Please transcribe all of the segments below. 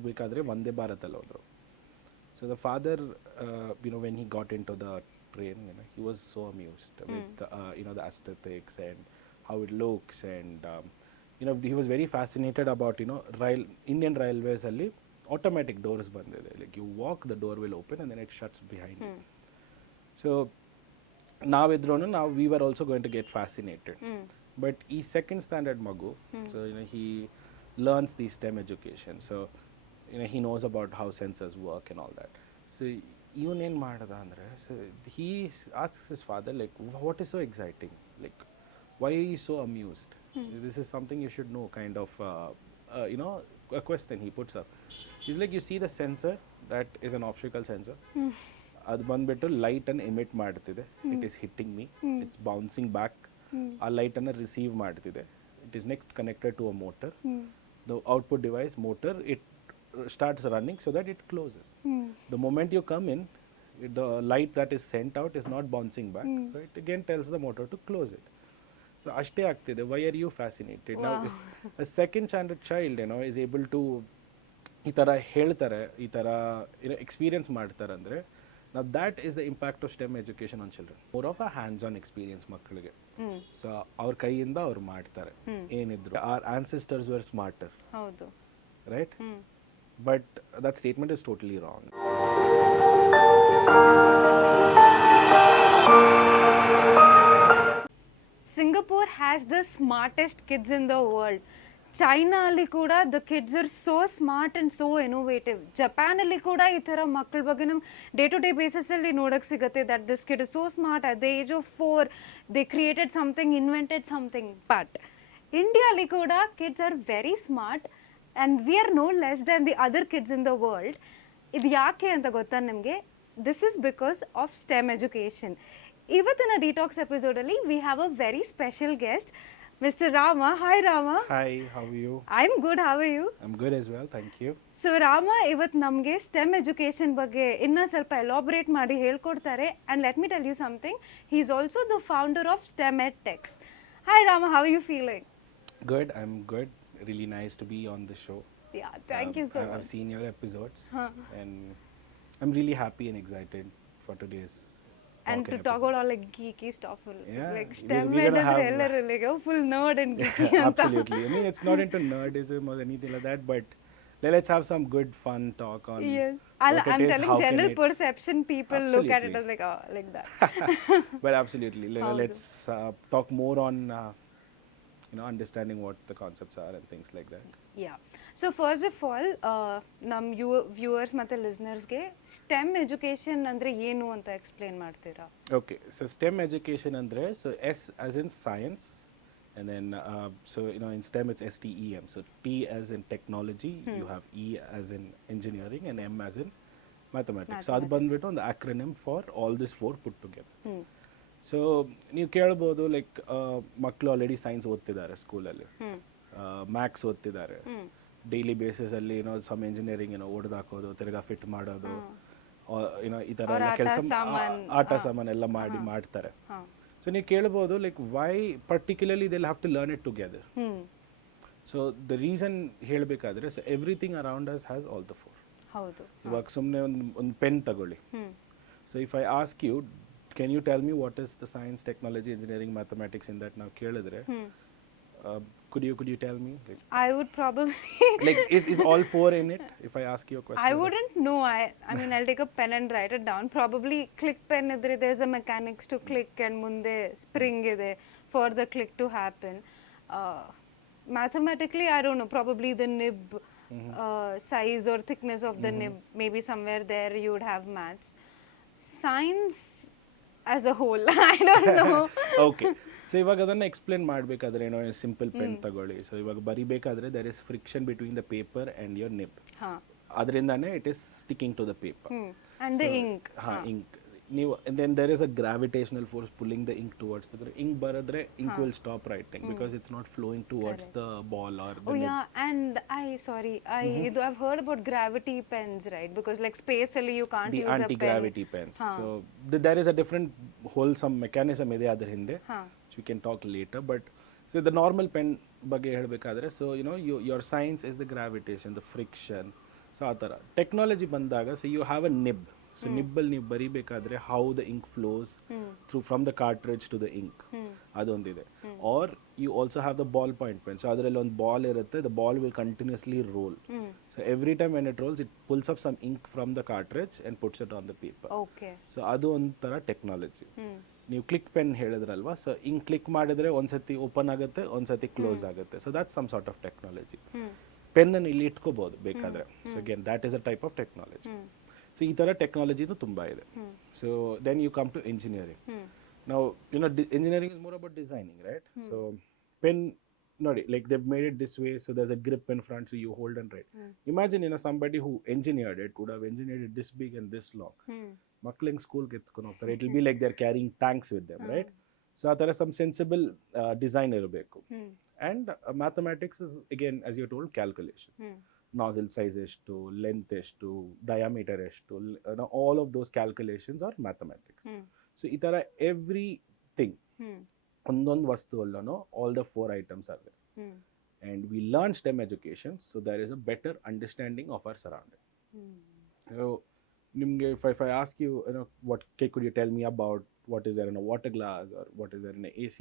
ಹೋಗ್ಬೇಕಾದ್ರೆ ವಂದೇ ಭಾರತಲ್ಲಿ ಹೋದರು. So the father, when he got into the train, he was so amused with the aesthetics and how it looks, and he was very fascinated about Indian railways alli automatic doors bandide, like you walk, the door will open and then it shuts behind you. So now we were also going to get fascinated. But he second standard magu, so he learns the STEM education. So he knows about how sensors work and all that. So even in madada andre, so he asks his father, like, what is so exciting, like why are you so amused? This is something you should know, kind of a question he puts up. He's like, you see the sensor, that is an optical sensor. ಅದು ಬಂದ್ಬಿಟ್ಟು ಲೈಟನ್ನು emit ಮಾಡ್ತಿದೆ, it is hitting me, it's bouncing back, ಆ ಲೈಟನ್ನು receive ಮಾಡ್ತಿದೆ, it is next connected to a motor, the output device motor, it starts running so that it closes. The moment you come in, the light that is sent out is not bouncing back, so it again tells the motor to close it. So ashte agtide. Why are you fascinated? Wow. Now if a second standard child is able to ಈ ಥರ ಹೇಳ್ತಾರೆ, ಈ ಥರ ಎಕ್ಸ್ಪೀರಿಯನ್ಸ್ ಮಾಡ್ತಾರೆ ಅಂದರೆ, now that is the impact of STEM education on children. More of a hands-on experience ಮಕ್ಕಳಿಗೆ. So ಅವ್ರ ಕೈಯಿಂದ ಅವ್ರು ಮಾಡ್ತಾರೆ ಏನಿದ್ರು. Our ancestors were smarter. ಹೌದು. Right? But that statement is totally wrong. Singapore has the smartest kids in the world. China alli kuda the kids are so smart and so innovative. Japan alli kuda ee thara makkal ಬಗ್ಗೆ ನಮ್ day to day basis alli ನೋಡಕ್ ಸಿಗುತ್ತೆ that this kid is so smart. At the age of 4 they created something, invented something. But India alli kuda kids are very smart and we are no less than the other kids in the world. ಇದು ಯಾಕೆ ಅಂತ ಗೊತ್ತಾ ನಿಮಗೆ? This is because of STEM education. ಇವತ್ತಿನ ಡಿಟಾಕ್ಸ್ ಎಪಿಸೋಡಲ್ಲಿ we have a very special guest, Mr. Rama. Hi Rama. Hi, how are you? I'm good, how are you? I'm good as well, thank you. So Rama ಇವತ್ತು ನಮಗೆ STEM education ಬಗ್ಗೆ ಇನ್ನೂ ಸ್ವಲ್ಪ ಎಲಾಬ್ರೇಟ್ ಮಾಡಿ ಹೇಳ್ಕೊಡ್ತಾರೆ. And let me tell you something, he is also the founder of STEM EdTechs. Hi Rama, how are you feeling? Good, I'm good. Really nice to be on the show. Yeah, thank you so much. I've seen your episodes and I'm really happy and excited for today's and to talk about all like geeky stuff. Yeah, like STEM ellaru like full nerd and geeky. Absolutely. I mean, it's not into nerdism or anything like that, but let's have some good fun talk on. Yes, I'm telling general perception, people look at it as like, oh, like that. But absolutely, let's talk more on understanding what the concepts are and things like that. Yeah. So first of all, nam viewers ಮತ್ತೆ listeners ಗೆ STEM education ಅಂದ್ರೆ ಏನು ಅಂತ explain ಮಾಡ್ತೀರಾ? Okay, so STEM education andre, so S as in science, and then so in STEM it's STEM. So T as in technology, you have E as in engineering, and M as in mathematics. So ಅದು ಬಂದ್ಬಿಟ್ಟು ಒಂದು acronym for all these four put together. So ನೀವು ಕೇಳ್ಬೋದು, ಲೈಕ್ ಮಕ್ಕಳು already science ಓದ್ತಿದ್ದಾರೆ ಸ್ಕೂಲಲ್ಲಿ, ಮ್ಯಾಥ್ಸ್ ಓದ್ತಿದ್ದಾರೆ, daily basis ಅಲ್ಲಿ ಸಮ್ ಇಂಜಿನಿಯರಿಂಗ್ ಓಡ್ದಾಕೋದು, ತಿರ್ಗಾ ಫಿಟ್ ಮಾಡೋದು, ಈ ತರ ಕೆಲಸ, ಆಟ ಸಾಮಾನು ಎಲ್ಲ ಮಾಡ್ತಾರೆ. ಸೊ ನೀವು ಕೇಳ್ಬೋದು, like why particularly they have to learn it together. So the reason ಹೇಳಬೇಕಾದ್ರೆ, so everything around us has all the four. ಇವಾಗ ಸುಮ್ಮನೆ ಒಂದು ಪೆನ್ ತಗೊಳ್ಳಿ. So if I ask you, can you tell me what is the science, technology, engineering, mathematics in that now ಕೇಳಿದ್ರೆ, could you tell me? Like, I would probably like is all four in it if I ask you a question? I wouldn't know. I mean, I'll take a pen and write it down. Probably click pen idre there's a mechanics to click and munde spring ide for the click to happen. Mathematically I don't know, probably the nib size or thickness of the nib, maybe somewhere there you would have maths. Science as a whole I don't know. Okay, so ಇವಾಗ ಅದನ್ನ ಎಕ್ಸ್ಪ್ಲೇನ್ ಮಾಡಬೇಕಾದ್ರೆ simple pen ತಗೊಳ್ಳಿ. ಸೊ ಇವಾಗ ಬರಿಬೇಕಾದ್ರೆ there is friction between the paper and your nib. ಅದರಿಂದಾನೇ it is sticking to the paper. And the ink. Ink. ನೀವು and then there is a gravitational force pulling the ink towards the ink ಬರೆದ್ರೆ ink will stop writing because it's not flowing towards the ball or the nib. Yeah, and I've heard about gravity pens, right? Because like space alli you can't use a pen. The anti-gravity pens. So there is a different wholesome mechanism ಇದೆ ಅದರ ಹಿಂದೆ, which we can talk later. But so the normal pen ಬಗ್ಗೆ ಹೇಳಬೇಕಾದ್ರೆ, so your science is the gravitation, the friction. So ಆ ಥರ technology ಬಂದಾಗ so you have a nib. So ನಿಬ್ಬಲ್ಲಿ ನೀವು ಬರಿಬೇಕಾದ್ರೆ how the ink flows through from the cartridge to the ink, ಅದೊಂದಿದೆ. Are you also have the ball point pen. So ಅದರಲ್ಲಿ ಒಂದು ball ಇರುತ್ತೆ, the ball will continuously roll. So every time when it rolls it pulls up some ink from the cartridge and puts it on the paper. So ಅದು ಒಂಥರ technology. ನೀವು click pen ಹೇಳಿದ್ರಲ್ವಾ, so ಹಿಂಗ್ click ಮಾಡಿದ್ರೆ ಒಂದ್ಸತಿ open ಆಗುತ್ತೆ, ಒಂದ್ಸತಿ close ಆಗುತ್ತೆ. So that's some sort of technology. Pen ಅನ್ನು ಇಲ್ಲಿ ಇಟ್ಕೋಬಹುದು ಬೇಕಾದ್ರೆ. So again that is a type of technology. So ಈ ಥರ ಟೆಕ್ನಾಲಜಿನೂ ತುಂಬ ಇದೆ. So then you come to engineering. ನಾವು engineering is more about designing, right? So pen ನೋಡಿ, like they've made it this way, so there's a grip in front, so you hold and write. Imagine somebody who engineered it could have engineered it this big and this long. ಮಕ್ಳಿಂಗ್ ಸ್ಕೂಲ್ಗೆ ಎತ್ಕೊಂಡು ಹೋಗ್ತಾರೆ, it will be like they are carrying tanks with them, right? So ಆ ಥರ some sensible design ಇರಬೇಕು. And mathematics is again as you told calculation. Nozzle size ಎಷ್ಟು, length ಎಷ್ಟು, diameter ಎಷ್ಟು, all of those calculations are mathematics. So ಈ ಥರ everything, ಒಂದೊಂದು ವಸ್ತುವಲ್ಲೂ all the 4 items are there. And we learn STEM education, so there is a better understanding of our surrounding. So nimge, if I ask you, what could you tell me about what is there in a water glass or what is there in a AC,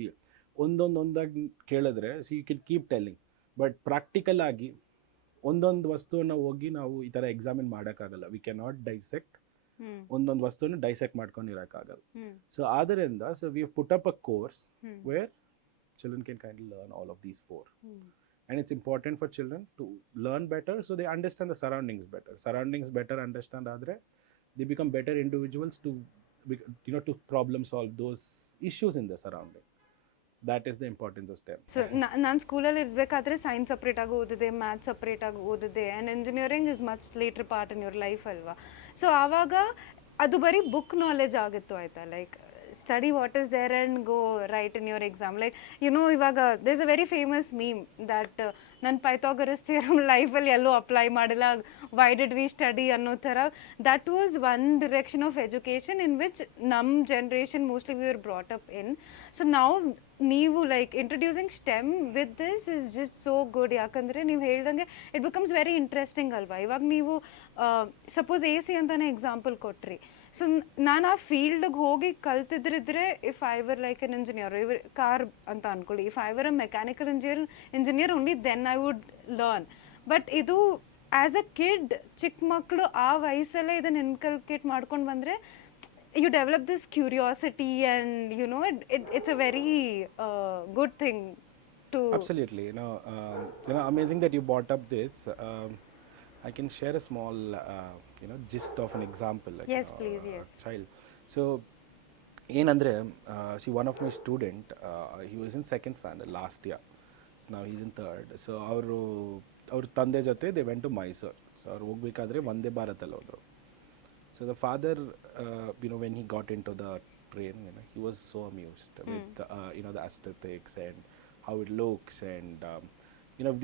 ಒಂದೊಂದಾಗಿ ಕೇಳಿದ್ರೆ so you can keep telling, but practical ಆಗಿ ಒಂದೊಂದು ವಸ್ತುವನ್ನ ಹೋಗಿ ನಾವು ಈ ಥರ ಎಕ್ಸಾಮಿನ್ ಮಾಡೋಕ್ಕಾಗಲ್ಲ. ವಿ ಕ್ಯಾನ್ ನಾಟ್ ಡೈಸೆಕ್ಟ್ ಒಂದೊಂದು ವಸ್ತುವನ್ನು ಡೈಸೆಕ್ಟ್ ಮಾಡ್ಕೊಂಡು ಇರೋಕ್ಕಾಗಲ್ಲ. ಸೊ ಆದ್ದರಿಂದ so we put up a course where children can kind of learn all of these 4. And it's important for children to learn better so they understand the surroundings better. Surroundings better understand adre they become better individuals to to problem solve those issues in the surrounding. So that is the importance of STEM. So ನಾನು ಸ್ಕೂಲಲ್ಲಿ ಇರಬೇಕಾದ್ರೆ science separate ಆಗಿ ಓದಿದೆ, maths separate ಆಗಿ ಓದಿದೆ, and engineering is much later part in your life ಅಲ್ವಾ? ಸೊ ಆವಾಗ ಅದು ಬರೀ ಬುಕ್ ನಾಲೆಜ್ ಆಗಿತ್ತು, ಆಯ್ತಾ? Like study what is there and go write in your exam. Like ivaga there's a very famous meme that nan Pythagoras theorem life alli ello apply madilla, why did we study anno thara. That was one direction of education in which num generation mostly we were brought up in. So now neevu like introducing STEM with this is just so good. Yakandre neevu ಹೇಳಿದಂಗೆ it becomes very interesting alva. Ivaga neevu suppose AC antane example ಕೊಟ್ರಿ. So ನಾನು ಆ ಫೀಲ್ಡ್ಗೆ ಹೋಗಿ ಕಲ್ತಿದ್ರಿದ್ರೆ, if I were like an engineer, car ಅಂತ ಅನ್ಕೊಳ್ಳಿ, if I were a mechanical engineer only then I would learn. But ಇದು as a kid, ಚಿಕ್ಕ ಮಕ್ಕಳು ಆ ವಯಸ್ಸಲ್ಲೇ ಇದನ್ನು ಇನ್ಕಲ್ಕೇಟ್ ಮಾಡ್ಕೊಂಡು ಬಂದರೆ you develop this curiosity and it's a very good thing to... Absolutely. Amazing that you brought up this. I can share a small gist of an example, like yes, please. Yes, child. So ಏನಂದ್ರೆ see, one of my student, he was in 2nd standard last year, so now he's in 3rd. So ಅವ್ರ ತಂದೆ ಜೊತೆ they went to Mysore. So ಅವ್ರು ಹೋಗ್ಬೇಕಾದ್ರೆ ವಂದೇ ಭಾರತಲ್ಲಿ ಹೋದ್ರು. So the father, when he got into the train, he was so amused with the aesthetics and how it looks, and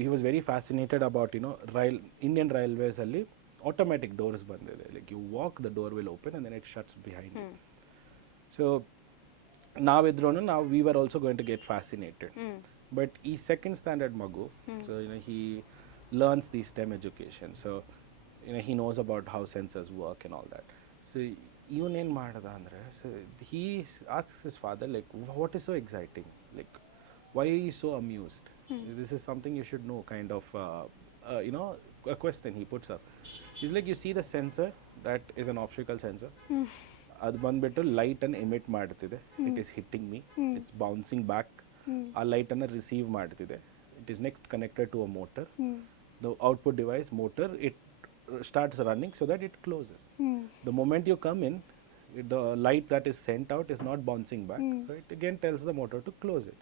he was very fascinated about Indian railways alli automatic doors bandide, like you walk, the door will open and then it shuts behind you. So now we were also going to get fascinated. But he 2nd standard magu, so he learns the STEM education, so he knows about how sensors work and all that. So even in madada andre, so he asks his father, like, what is so exciting, like why are you so amused? This is something you should know, kind of a question he puts up. He's like, you see the sensor, that is an optical sensor. ಅದು ಬಂದ್ಬಿಟ್ಟು ಲೈಟ್ ಅನ್ನು emit ಮಾಡ್ತಿದೆ, it is hitting me, it's bouncing back, ಆ light ಅನ್ನು receive ಮಾಡ್ತಿದೆ, it is next connected to a motor, the output device motor, it starts running so that it closes. The moment you come in, the light that is sent out is not bouncing back, so it again tells the motor to close it.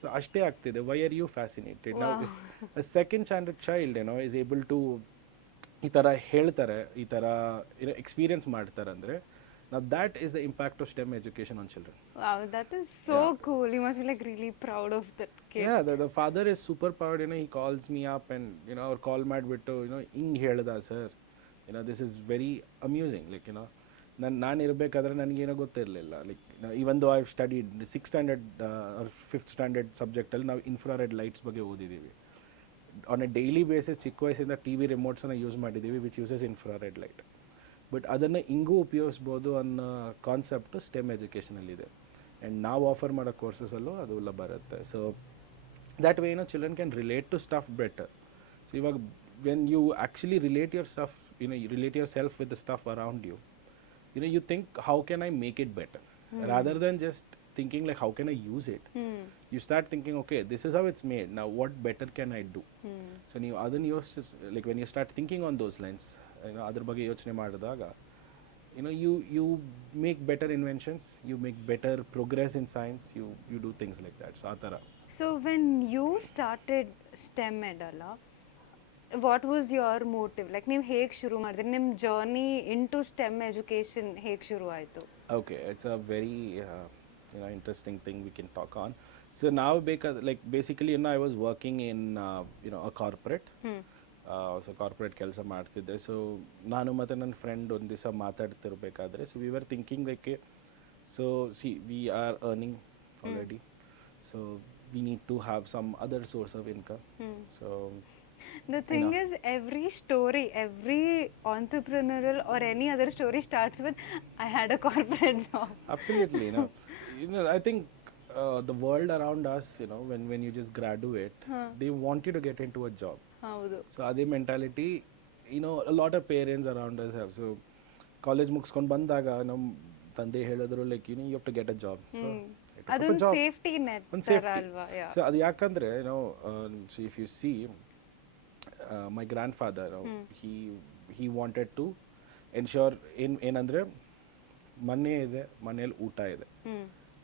So ashte agtide. Why are you fascinated? Wow. Now a 2nd standard child is able to ಈ ಥರ ಹೇಳ್ತಾರೆ, ಈ ಥರ ಎಕ್ಸ್ಪೀರಿಯನ್ಸ್ ಮಾಡ್ತಾರೆ ಅಂದರೆ, now that is the impact of STEM education on children. Wow, that is so cool. You must be like really proud of that kid. Yeah, the father is super proud. He calls me up and our call ಮಾಡ್ಬಿಟ್ಟು ಹಿಂಗೆ ಹೇಳ್ದ sir, this is very amusing. Like ನಾನು ಇರಬೇಕಾದ್ರೆ ನನಗೇನೋ ಗೊತ್ತಿರಲಿಲ್ಲ. Like even though I studied 6th standard or 5th standard ಸಬ್ಜೆಕ್ಟಲ್ಲಿ ನಾವು infrared lights ಬಗ್ಗೆ ಓದಿದ್ದೀವಿ. ಆನ್ ಎ ಡೈಲಿ ಬೇಸಿಸ್ ಚಿಕ್ಕ ವಯಸ್ಸಿಂದ ಟಿ ವಿ ರಿಮೋಟ್ಸನ್ನು ಯೂಸ್ ಮಾಡಿದ್ದೀವಿ which uses infrared light. But ಅದನ್ನು ಹಿಂಗೂ ಉಪಯೋಗಿಸ್ಬೋದು ಅನ್ನೋ ಕಾನ್ಸೆಪ್ಟು ಸ್ಟೆಮ್ ಎಜುಕೇಷನಲ್ಲಿದೆ. ಆ್ಯಂಡ್ ನಾವು ಆಫರ್ ಮಾಡೋ ಕೋರ್ಸಸಲ್ಲೂ ಅದು ಎಲ್ಲ ಬರುತ್ತೆ. So that way children can relate to stuff better. So now when you actually relate your stuff, you relate yourself with the stuff around you, you think how can I make it better, rather than just thinking like how can I use it. You start thinking, okay, this is how it's made, now what better can I do. So you adhan yours, like when you start thinking on those lines, adar ಬಗ್ಗೆ ಯೋಚನೆ ಮಾಡಿದಾಗ you make better inventions, you make better progress in science, you do things like that. So atara. So when you started STEM edala, what was your motive? Like ನೀವು ಹೇಗೆ ಶುರು ಮಾಡಿದ್ರಿ, ನಿಮ್ಮ journey into stem education ಹೇಗೆ ಶುರು ಆಯಿತು? Okay, it's a very interesting thing we can talk on. So now like basically I was working in a corporate. So corporate ಕೆಲಸ ಮಾಡ್ತಿದ್ದೆ. ಸೊ ನಾನು ಮತ್ತು ನನ್ನ ಫ್ರೆಂಡ್ ಒಂದು ದಿವಸ ಮಾತಾಡ್ತಿರ್ಬೇಕಾದ್ರೆ, so we were thinking like, so see we are earning already, so we need to have some other source of income. So the thing is, every story, every entrepreneurial or any other story starts with I had a corporate job. Absolutely. I think the world around us, when you just graduate, they want you to get into a job. So ಅದೇ mentality a lot of parents around us have. So college ಮುಗಿಸ್ಕೊಂಡು ಬಂದಾಗ ನಮ್ಮ ತಂದೆ ಹೇಳಿದ್ರು like you have to get a job. So ಅದೊಂದು safety net ತರ ಅಲ್ವಾ? ಸೊ ಅದು ಯಾಕಂದ್ರೆ so if you see, my grandfather, he wanted to ensure ಏನಂದ್ರೆ ಮನೆ ಇದೆ, ಮನೇಲಿ ಊಟ ಇದೆ,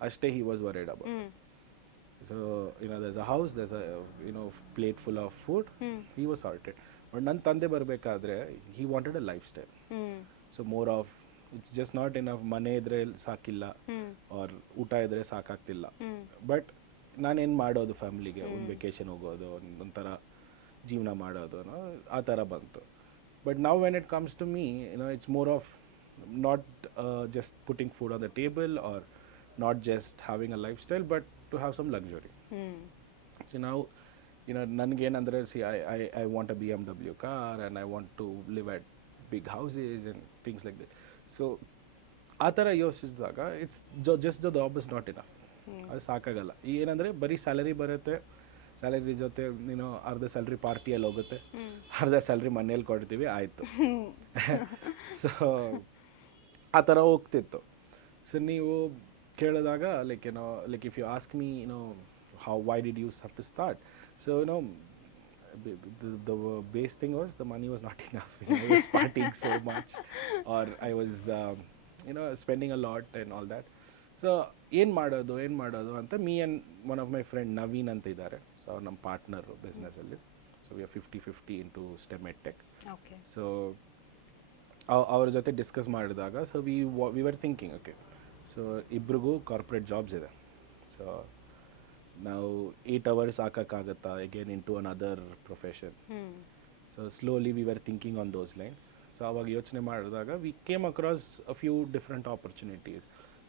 ಅಷ್ಟೇ he was worried about. So there's a house, there's a plate full of food, he was sorted. But ನನ್ನ ತಂದೆ ಬರಬೇಕಾದ್ರೆ he wanted a lifestyle. So more of it's just not enough ಮನೆ ಇದ್ರೆ ಸಾಕಿಲ್ಲ or ಊಟ ಇದ್ರೆ ಸಾಕಾಗ್ತಿಲ್ಲ, ಬಟ್ ನಾನೇನು ಮಾಡೋದು ಫ್ಯಾಮಿಲಿಗೆ, ಒಂದು ವೆಕೇಶನ್ ಹೋಗೋದು, ಒಂಥರ ಜೀವನ ಮಾಡೋದು, ಆ ಥರ ಬಂತು. But now when it comes to me, it's more of not just putting food on the table or not just having a life style, but to have some luxury. So ನಾವು ನನಗೇನಂದರೆ I want a BMW car and I want to live at big houses and things like that. So ಆ ಥರ ಯೋಚಿಸಿದಾಗ it's just the job is not enough. ಅದು ಸಾಕಾಗಲ್ಲ. ಏನಂದರೆ ಬರೀ ಸ್ಯಾಲರಿ ಬರುತ್ತೆ, ಸ್ಯಾಲರಿ ಜೊತೆ ಅರ್ಧ ಸ್ಯಾಲ್ರಿ ಪಾರ್ಟಿಯಲ್ಲಿ ಹೋಗುತ್ತೆ, ಅರ್ಧ ಸ್ಯಾಲ್ರಿ ಮನೇಲಿ ಕೊಡ್ತೀವಿ, ಆಯಿತು. ಸೊ ಆ ಥರ ಹೋಗ್ತಿತ್ತು. ಸೊ ನೀವು ಕೇಳಿದಾಗ like if you ask me why did you have to start? So the base thing was the money was not enough. I was partying so much, or I was spending a lot and all that. So ಏನು ಮಾಡೋದು ಅಂತ me and one of my friend Naveen ಅಂತ ಇದ್ದಾರೆ. So ಅವ್ರು ನಮ್ಮ partner ಬಿಸ್ನೆಸ್ಸಲ್ಲಿ. So we are 50-50 into STEM ed tech. So ಅವ್ರ ಜೊತೆ ಡಿಸ್ಕಸ್ ಮಾಡಿದಾಗ so we were thinking, okay, so ಇಬ್ರಿಗೂ ಕಾರ್ಪೊರೇಟ್ ಜಾಬ್ಸ್ ಇದೆ. ಸೊ ನಾವು 8 hours ಹಾಕೋಕ್ಕಾಗತ್ತಾ again into another profession. So slowly we were thinking on those lines. So ಅವಾಗ ಯೋಚನೆ ಮಾಡಿದಾಗ we came across a few different opportunities.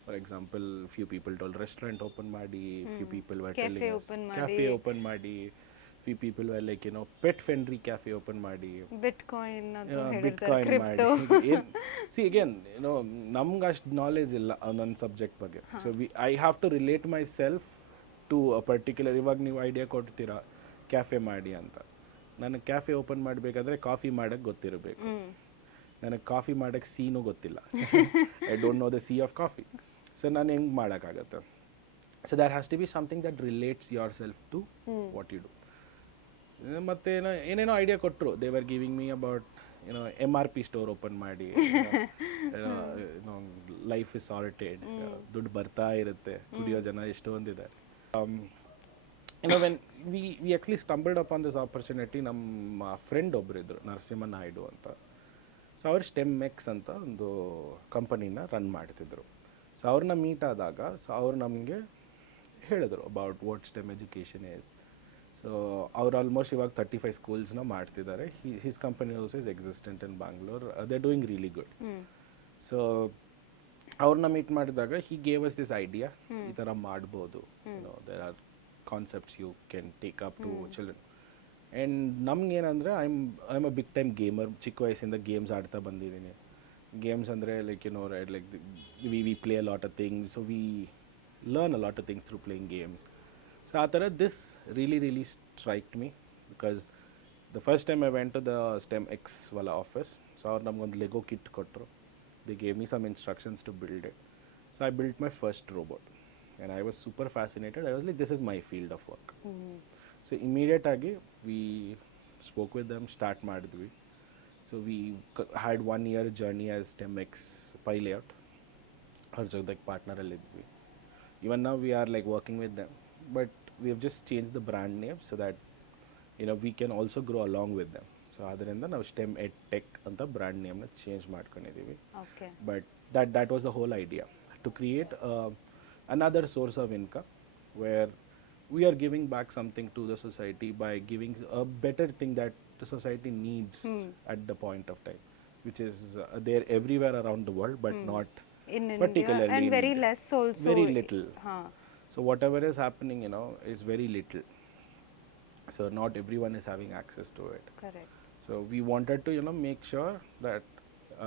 For example, few people told restaurant open ಮಾಡಿ, few people were telling us cafe open ಮಾಡಿ, few people were like pet friendly cafe open ಮಾಡಿ, bitcoin ಮಾಡಿ. See again, ನಮ್ಗೆ ಅಷ್ಟು ನಾಲೆಜ್ ಇಲ್ಲ ನನ್ನ ಸಬ್ಜೆಕ್ಟ್ ಬಗ್ಗೆ. So I have to relate myself to a particular. ಇವಾಗ ನೀವು ಐಡಿಯಾ ಕೊಡ್ತೀರಾ ಕ್ಯಾಫೆ ಮಾಡಿ ಅಂತ, ನನಗೆ ಕ್ಯಾಫೆ ಓಪನ್ ಮಾಡಬೇಕಾದ್ರೆ ಕಾಫಿ ಮಾಡೋಕ್ಕೆ ಗೊತ್ತಿರಬೇಕು. ನನಗೆ ಕಾಫಿ ಮಾಡೋಕ್ಕೆ ಸೀನೂ ಗೊತ್ತಿಲ್ಲ. I don't know the C of coffee. So ನಾನು ಹೆಂಗೆ ಮಾಡೋಕ್ಕಾಗತ್ತೆ? So that has to be something that relates yourself to what you do. ಮತ್ತು ಏನೇನೋ ಐಡಿಯಾ ಕೊಟ್ಟರು. They were giving me about MRP store open ಮಾಡಿ, life is sorted, ದುಡ್ಡು ಬರ್ತಾ ಇರುತ್ತೆ, ಕುಡಿಯೋ ಜನ ಎಷ್ಟೊಂದಿದ್ದಾರೆ. When we actually stumbled upon this opportunity. ನಮ್ಮ ಫ್ರೆಂಡ್ ಒಬ್ಬರಿದ್ದರು, ನರಸಿಂಹ ನಾಯ್ಡು ಅಂತ. ಸೊ ಅವ್ರು STEMx ಅಂತ ಒಂದು ಕಂಪನಿನ ರನ್ ಮಾಡ್ತಿದ್ರು. ಸೊ ಅವ್ರನ್ನ ಮೀಟ್ ಆದಾಗ ಸೊ ಅವ್ರು ನಮಗೆ ಹೇಳಿದ್ರು about what STEM education is. So ಅವ್ರು ಆಲ್ಮೋಸ್ಟ್ ಇವಾಗ 35 ಸ್ಕೂಲ್ಸ್ನ ಮಾಡ್ತಿದ್ದಾರೆ. His company also is existent in Bangalore. They doing really good. So ಅವ್ರನ್ನ ಮೀಟ್ ಮಾಡಿದಾಗ he gave us this idea, ಈ ಥರ ಮಾಡ್ಬೋದು, there are concepts you can take up to children. And ನಮ್ಗೇನಂದರೆ I'm a big time gamer. ಚಿಕ್ಕ ವಯಸ್ಸಿಂದ games ಆಡ್ತಾ ಬಂದಿದ್ದೀನಿ. ಗೇಮ್ಸ್ ಅಂದರೆ like you know right, like we play a lot of things, so we learn a lot of things through playing games. So ಆ ಥರ this really striked me because the first time I went to the STEM X ವಾಲ office. So ಅವ್ರು ನಮಗೊಂದು Lego kit ಕೊಟ್ಟರು. They gave me some instructions to build it. So I built my first robot and I was super fascinated. I was like, this is my field of work. So ಇಮಿಡಿಯೇಟಾಗಿ we spoke with them, start ಮಾಡಿದ್ವಿ. So we had 1 year journey as STEM X pi layout. ಅವ್ರ ಜೊತೆಗೆ ಪಾರ್ಟ್ನರಲ್ಲಿದ್ವಿ. Even now we are like working with them, but we have just changed the brand name so that we can also grow along with them. So ಅದರಿಂದ ನಾವು STEM Ed Tech ಅಂತ ಬ್ರ್ಯಾಂಡ್ ನೇಮ್ನ ಚೇಂಜ್ ಮಾಡ್ಕೊಂಡಿದ್ದೀವಿ. But that was the whole idea, to create another source of income where we are giving back something to the society by giving a better thing that the society needs at the point of time, which is there everywhere around the world, but not in particularly India, and in very India. less also. Very little. So whatever is happening, is very little. So not everyone is having access to it. Correct. So we wanted to, make sure that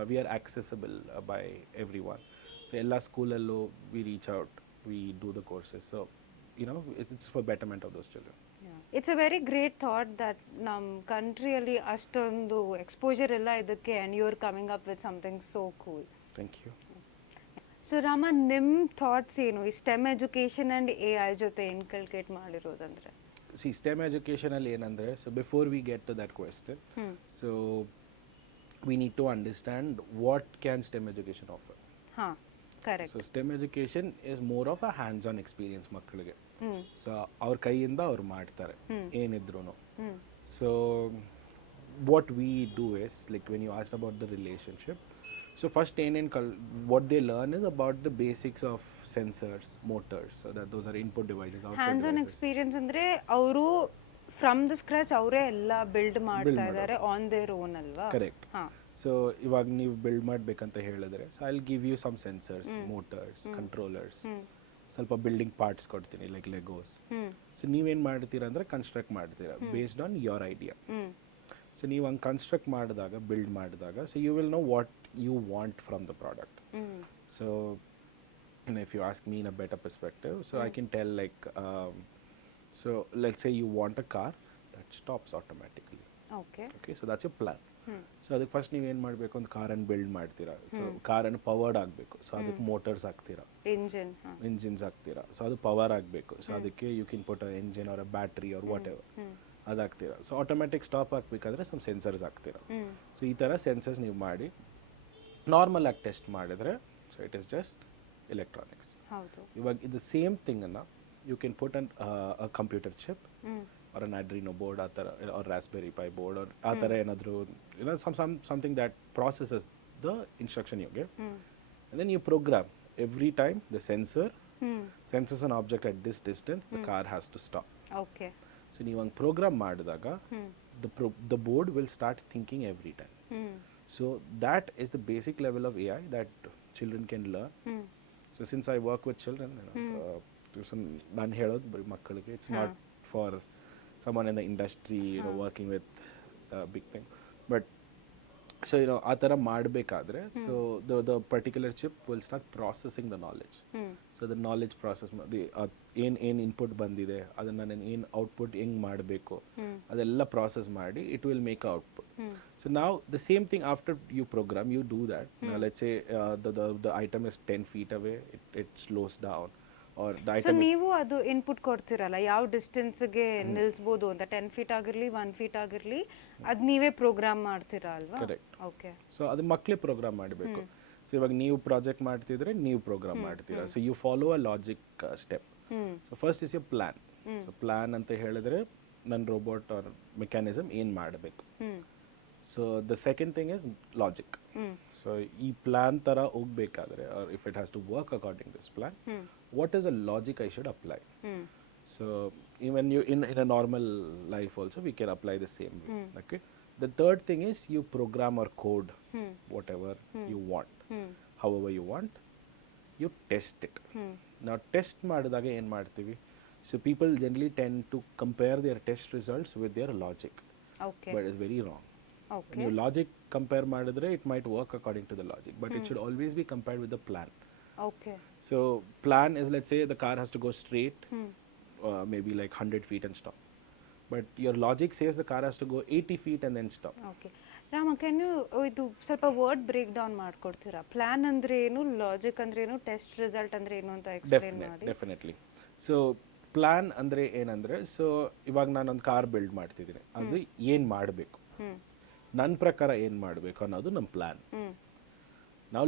we are accessible by everyone. So ella school allo we reach out, we do the courses. So it's for betterment of those children. It's a very great thought that nam countryalli astondu exposure illa idakke, and you're coming up with something so cool. Thank you. So Rama, ನಿಮ್ಮ thoughts ಏನು ಈ STEM education and AI ಜೊತೆ inculcate ಮಾಡಿರೋದಂದ್ರೆ? See STEM ಎಜುಕೇಷನಲ್ಲಿ ಏನಂದರೆ, so before we get to that question, so we need to understand what can STEM education offer. ಹಾಂ, correct. So STEM education is more of a hands on experience ಮಕ್ಕಳಿಗೆ. So ಅವ್ರ ಕೈಯಿಂದ ಅವ್ರು ಮಾಡ್ತಾರೆ ಏನಿದ್ರು. So what we do is like when you asked about the relationship, so first what they learn is about the basics of sensors, motors, so that those are input devices, output hands on devices. experience andre ಅವರು from the scratch ಅವರೇ ಎಲ್ಲ ಬಿಲ್ಡ್ ಮಾಡ್ತಾ ಇದ್ದಾರೆ on their own ಅಲ್ವಾ? Correct. So ಇವಾಗ ನೀವು build ಮಾಡಬೇಕಂತ ಹೇಳಿದ್ರೆ, so I will give you some sensors, motors, controllers, ಸ್ವಲ್ಪ ಬಿಲ್ಡಿಂಗ್ ಪಾರ್ಟ್ಸ್ ಕೊಡ್ತೀನಿ ಲೈಕ್ ಲೆಗೋಸ್. ಸೊ ನೀವೇನು ಮಾಡ್ತೀರಾ ಅಂದರೆ ಕನ್ಸ್ಟ್ರಕ್ಟ್ ಮಾಡ್ತೀರಾ based on your idea. So ನೀವು ಹಂಗೆ ಕನ್ಸ್ಟ್ರಕ್ಟ್ ಮಾಡಿದಾಗ, ಬಿಲ್ಡ್ ಮಾಡಿದಾಗ, so you will know what you want from the product. So if you ask me in a better perspective, so I can tell like so let's say you want a car that stops automatically. Okay, so that's your plan. So ಅದಕ್ಕೆ ಫಸ್ಟ್ ನೀವು ಏನು ಮಾಡಬೇಕು, ಒಂದು ಕಾರನ್ನು ಬಿಲ್ಡ್ ಮಾಡ್ತೀರಾ. ಸೊ ಕಾರನ್ನು ಪವರ್ಡ್ ಆಗಬೇಕು. So ಅದಕ್ಕೆ ಮೋಟರ್ಸ್ ಹಾಕ್ತೀರಾ, ಇಂಜಿನ್ಸ್ ಹಾಕ್ತೀರಾ. ಸೊ ಅದು ಪವರ್ ಆಗಬೇಕು. ಸೊ ಅದಕ್ಕೆ you can put a engine or a battery or whatever, ಅದಾಗ್ತೀರಾ. ಸೊ ಆಟೋಮೆಟಿಕ್ ಸ್ಟಾಪ್ ಹಾಕ್ಬೇಕಾದ್ರೆ ಸಮ್ ಸೆನ್ಸರ್ಸ್ ಹಾಕ್ತೀರಾ. ಸೊ ಈ ಥರ ಸೆನ್ಸರ್ಸ್ ನೀವು ಮಾಡಿ ನಾರ್ಮಲ್ ಆಗಿ ಟೆಸ್ಟ್ ಮಾಡಿದ್ರೆ, so it is just electronics. ಇವಾಗ ಇದು ಸೇಮ್ ಥಿಂಗನ್ನು you can put a computer chip or an ಆಡ್ರಿನೋ ಬೋರ್ಡ್, ಆ ಥರ, or Raspberry Pi board, or ಆ ಥರ ಏನಾದರೂ something that processes the instruction you give, and then you program every time the sensor senses an object at this distance, the car has to stop. Okay. So ನೀವು ಹಂಗೆ ಪ್ರೋಗ್ರಾಮ್ ಮಾಡಿದಾಗ the board will start thinking every time. So that is the basic level of AI that children can learn. So since I work with children, ನಾನು ಹೇಳೋದು ಬರೀ ಮಕ್ಕಳಿಗೆ, it's not for someone in the industry working with big thing, but so ಆ ಥರ ಮಾಡಬೇಕಾದ್ರೆ, so the particular chip will start processing the knowledge. So the knowledge process, ಏನು ಇನ್ಪುಟ್ ಬಂದಿದೆ ಅದನ್ನು ನಾನು ಏನು ಔಟ್ಪುಟ್ ಹೆಂಗೆ ಮಾಡಬೇಕು ಅದೆಲ್ಲ ಪ್ರಾಸೆಸ್ ಮಾಡಿ it will make output. So ನಾವು the same thing after you program, you do that. Let's say the item is 10 feet away, it slows down. So ನೀವು ಅದು ಇನ್ಪುಟ್ ಕೊಡ್ತಿರಲ್ಲ, ಯಾವ ಡಿಸ್ಟೆನ್ಸ್ಗೆ ನಿಲ್ಲಿಸ್ಬೋದು ಅಂತ, 10 feet ಆಗಿರಲಿ 1 feet ಆಗಿರಲಿ, ಅದು ನೀವೇ ಪ್ರೋಗ್ರಾಮ್ ಮಾಡ್ತೀರಾ ಅಲ್ವಾ? ಕರೆಕ್ಟ್. ಓಕೆ. ಸೊ ಅದು ಮಕ್ಕಳೇ ಪ್ರೋಗ್ರಾಮ್ ಮಾಡಬೇಕು. ಸೊ ಇವಾಗ ನೀವು ಪ್ರಾಜೆಕ್ಟ್ ಮಾಡ್ತಿದ್ರೆ ನೀವು ಪ್ರೋಗ್ರಾಮ್ ಮಾಡ್ತೀರಾ. So you follow a logic step. So first is you plan. So plan ಅಂತ ಹೇಳಿದ್ರೆ ನನ್ನ ರೋಬೋಟ್ ಆರ್ ಮೆಕ್ಯಾನಿಸಮ್ ಏನು ಮಾಡಬೇಕು. So the second thing is logic. So ಈ ಪ್ಲಾನ್ ಥರ ಹೋಗ್ಬೇಕಾದ್ರೆ, or if it has to work according this plan, what is the logic I should apply? So even you in a normal life also we can apply the same way. Okay. The third thing is you program or code whatever you want, however you want, you test it. Now test ಮಾಡಿದಾಗ ಏನು ಮಾಡ್ತೀವಿ, So people generally tend to compare their test results with their logic, okay but it's very wrong. Okay ನೀವು logic compare ಮಾಡಿದ್ರೆ it might work according to the logic, but it should always be compared with the plan. Okay So plan is, let's say the car has to go straight, maybe like 100 feet and stop. But your logic says the car has to go 80 feet and then stop. Okay Rama, can you ಇದು ಸ್ವಲ್ಪ word break down ಮಾಡ್ಕೊಡ್ತೀರಾ? Plan ಅಂದ್ರೆ ಏನು, ಲಾಜಿಕ್ ಅಂದ್ರೆ ಏನು, test result ಅಂದ್ರೆ ಏನು ಅಂತ ಎಕ್ಸ್ಪ್ಲೇನ್ ಮಾಡಿ. ಡೆಫಿನೆಟ್ಲಿ. ಸೊ ಪ್ಲಾನ್ ಅಂದರೆ ಏನಂದರೆ, ಸೊ ಇವಾಗ ನಾನೊಂದು ಕಾರ್ ಬಿಲ್ಡ್ ಮಾಡ್ತಿದ್ದೀನಿ, ಅದು ಏನು ಮಾಡಬೇಕು, ನನ್ನ ಪ್ರಕಾರ ಏನು ಮಾಡಬೇಕು ಅನ್ನೋದು ನಮ್ಮ ಪ್ಲಾನ್. ನಾವು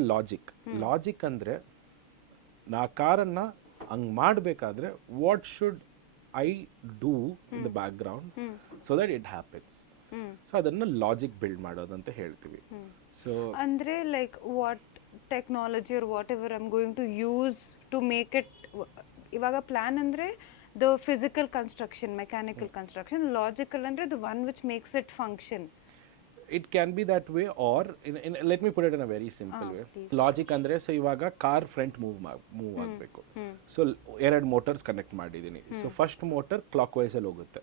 ಲಾಜಿಕ್ ಅಂದರೆ ನಾ ಕಾರನ್ನು ಹಂಗೆ ಮಾಡಬೇಕಾದ್ರೆ what should I do in the background so that it happens. So ಅದನ್ನು ಲಾಜಿಕ್ ಬಿಲ್ಡ್ ಮಾಡೋದು ಅಂತ ಹೇಳ್ತೀವಿ. ಸೊ ಅಂದ್ರೆ like what technology or whatever I am going to use to make it. ಇವಾಗ ಪ್ಲಾನ್ ಅಂದ್ರೆ the physical construction, mechanical construction. Logical ಅಂದ್ರೆ the one which makes it function. it can be that way, or let me put it in a very simple way. Logic andre, so ivaga car front move agbeku. So ಎರಡು motors connect ಮಾಡಿದೀನಿ. So first motor clockwise ಅಲ್ಲಿ ಹೋಗುತ್ತೆ.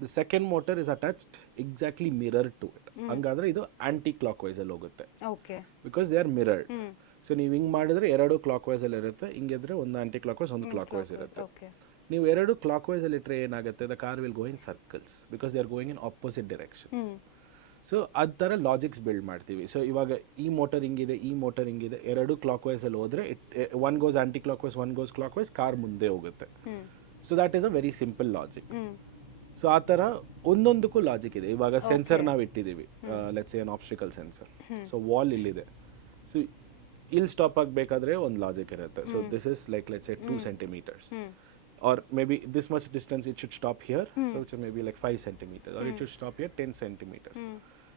The second motor is attached exactly mirror to it. ಹಂಗಾದ್ರೆ ಇದು anti clockwise ಅಲ್ಲಿ ಹೋಗುತ್ತೆ. Okay. Because they are mirrored. So ನೀವು ಹಿಂಗ್ ಮಾಡಿದ್ರೆ ಎರಡು clockwise ಅಲ್ಲಿ ಇರುತ್ತೆ, ಹಿಂಗಿದ್ರೆ ಒಂದು anti clockwise ಒಂದು clockwise ಇರುತ್ತೆ. Okay. ನೀವು ಎರಡು clockwise ಅಲ್ಲಿ ಇಟ್ರೆ ಏನಾಗುತ್ತೆ, the car will go in circles because they are going in opposite directions. So ಅದು ಥರ ಲಾಜಿಕ್ಸ್ ಬಿಲ್ಡ್ ಮಾಡ್ತೀವಿ. ಸೊ ಇವಾಗ ಈ ಮೋಟರ್ ಹಿಂಗಿದೆ, ಈ ಮೋಟರ್ ಹಿಂಗಿದೆ, ಎರಡು ಕ್ಲಾಕ್ ವೈಸ್ ಅಲ್ಲಿ ಹೋದ್ರೆ one goes anticlockwise, one goes clockwise, car ಮುಂದೆ ಹೋಗುತ್ತೆ. So that is a very simple logic. So ಆ ಥರ ಒಂದೊಂದಕ್ಕೂ ಲಾಜಿಕ್ ಇದೆ. ಇವಾಗ ಸೆನ್ಸರ್ ನಾವು ಇಟ್ಟಿದ್ದೀವಿ, let's an obstacle sensor. So wall ಇಲ್ಲಿದೆ, ಸೊ ಇಲ್ಲಿ ಸ್ಟಾಪ್ ಆಗಬೇಕಾದ್ರೆ ಒಂದು ಲಾಜಿಕ್ ಇರುತ್ತೆ. So this is like let's a 2 centimeters. Or maybe this much distance it should stop here, so it's maybe like 5 centimeters, or it should stop here 10 centimeters.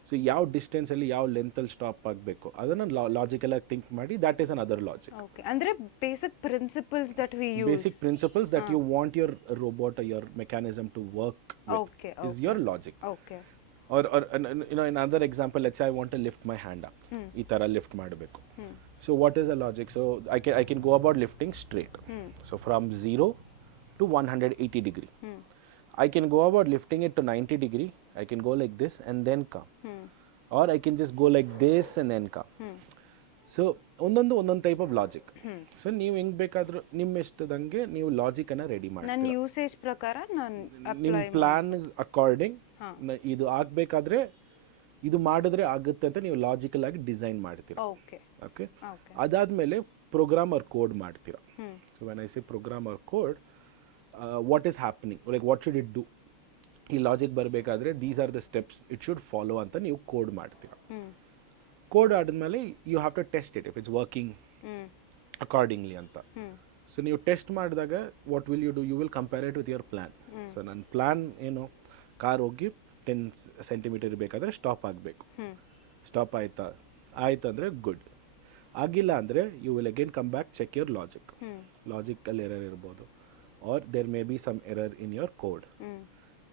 So ಯಾವ ಡಿಸ್ಟೆನ್ಸ್ ಅಲ್ಲಿ ಯಾವ ಲೆಂತ್ ಅಲ್ಲಿ ಸ್ಟಾಪ್ ಆಗಬೇಕು ಅದನ್ನ ಲಾಜಿಕಲ್ ಆಗಿ ಥಿಂಕ್ ಮಾಡಿ, that is another logic. Okay, ಅಂದ್ರೆ basic principles that we use, basic principles that you want your robot or your mechanism to work with is your logic. Okay. Or you know, in another example, let's say I want to lift my hand up, ಈ ತರ ಲಿಫ್ಟ್ ಮಾಡಬೇಕು. So what is the logic? So I can go about lifting straight. So from 0 to 180 degree. I can go about lifting it to 90 degree. I can go like this and then come. Or I can just go like this and then come. So ಒಂದೊಂದು type of logic. So ನೀವು ಹೆಂಗ್ ಬೇಕಾದ್ರೂ ನಿಮ್ಮ ಇಷ್ಟದಂಗೆ ನೀವು ಲಾಜಿಕ್ ಅನ್ನ ರೆಡಿ ಮಾಡಿ, ನನ್ನ ಯೂಸೇಜ್ ಪ್ರಕಾರ ನಾನು ನಿಮ್ಮ ಪ್ಲಾನ್ ಅಕಾರ್ಡಿಂಗ್ ಇದು ಆಗ್ಬೇಕಾದ್ರೆ ಇದು ಮಾಡಿದ್ರೆ ಆಗುತ್ತೆ ಅಂತ ನೀವು ಲಾಜಿಕಲ್ ಆಗಿ ಡಿಸೈನ್ ಮಾಡ್ತೀರಾ. ಓಕೆ, ಅದಾದ್ಮೇಲೆ ಪ್ರೋಗ್ರಾಮರ್ ಕೋಡ್ ಮಾಡ್ತೀರಾ. So when I say programmer code, what is happening, like what should it do, ಈ ಲಾಜಿಕ್ ಬರಬೇಕಾದ್ರೆ these are the steps it should follow ಅಂತ ನೀವು ಕೋಡ್ ಮಾಡ್ತೀರಾ. ಕೋಡ್ ಆದ್ಮೇಲೆ you have to test it if it's working accordingly ಅಂತ. So ನೀವು test ಮಾಡಿದಾಗ what will you do, you will compare it with your plan. So ನನ್ನ plan ಏನು, car ಹೋಗಿ 10 centimeter ಇರಬೇಕಾದ್ರೆ ಸ್ಟಾಪ್ ಆಗಬೇಕು. ಸ್ಟಾಪ್ ಆಯ್ತಂದ್ರೆ ಗುಡ್. ಆಗಿಲ್ಲ ಅಂದರೆ you will again come back, check your ಲಾಜಿಕಲ್ಲಿ ಎರರ್ ಇರ್ಬೋದು, or there may be some error in your code.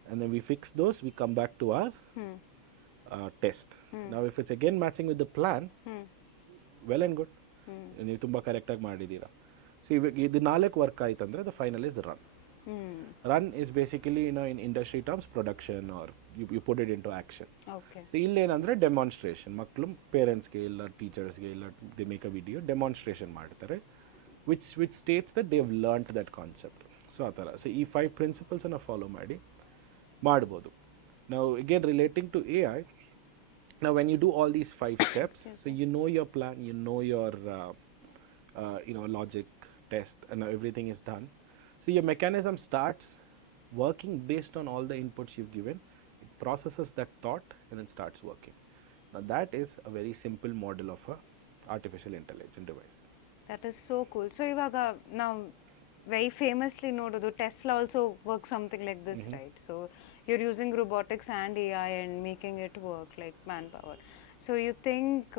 And then we fix those, we come back to our test. Now if it's again matching with the plan, well and good, ನೀವು ತುಂಬ ಕರೆಕ್ಟಾಗಿ ಮಾಡಿದ್ದೀರಾ. ಸೊ ಇವಾಗ ಇದು 4 ವರ್ಕ್ ಆಯ್ತು ಅಂದರೆ the final is run. Run is basically, you know, in industry terms production, or you put it into action. So ಇಲ್ಲೇನಂದರೆ demonstration, ಮಕ್ಕಳು ಪೇರೆಂಟ್ಸ್ಗೆ ಇಲ್ಲ ಟೀಚರ್ಸ್ಗೆ ಇಲ್ಲ they make a video demonstration ಮಾಡ್ತಾರೆ, which states that they have learnt that concept. So ಆ ಥರ. So ಈ 5 ಪ್ರಿನ್ಸಿಪಲ್ಸನ್ನು ಫಾಲೋ ಮಾಡ್ಬೋದು. Now again relating to AI, now when you do all these 5 steps, so you know your plan, you know your you know, logic, test, and now everything is done. So your mechanism starts working based on all the inputs you've given. It processes that thought and then starts working. Now that is a very simple model of a artificial intelligence device. That is so cool. So ivaga now very famously nododu Tesla also works something like this, right? So you're using robotics and AI and making it work like manpower. So you think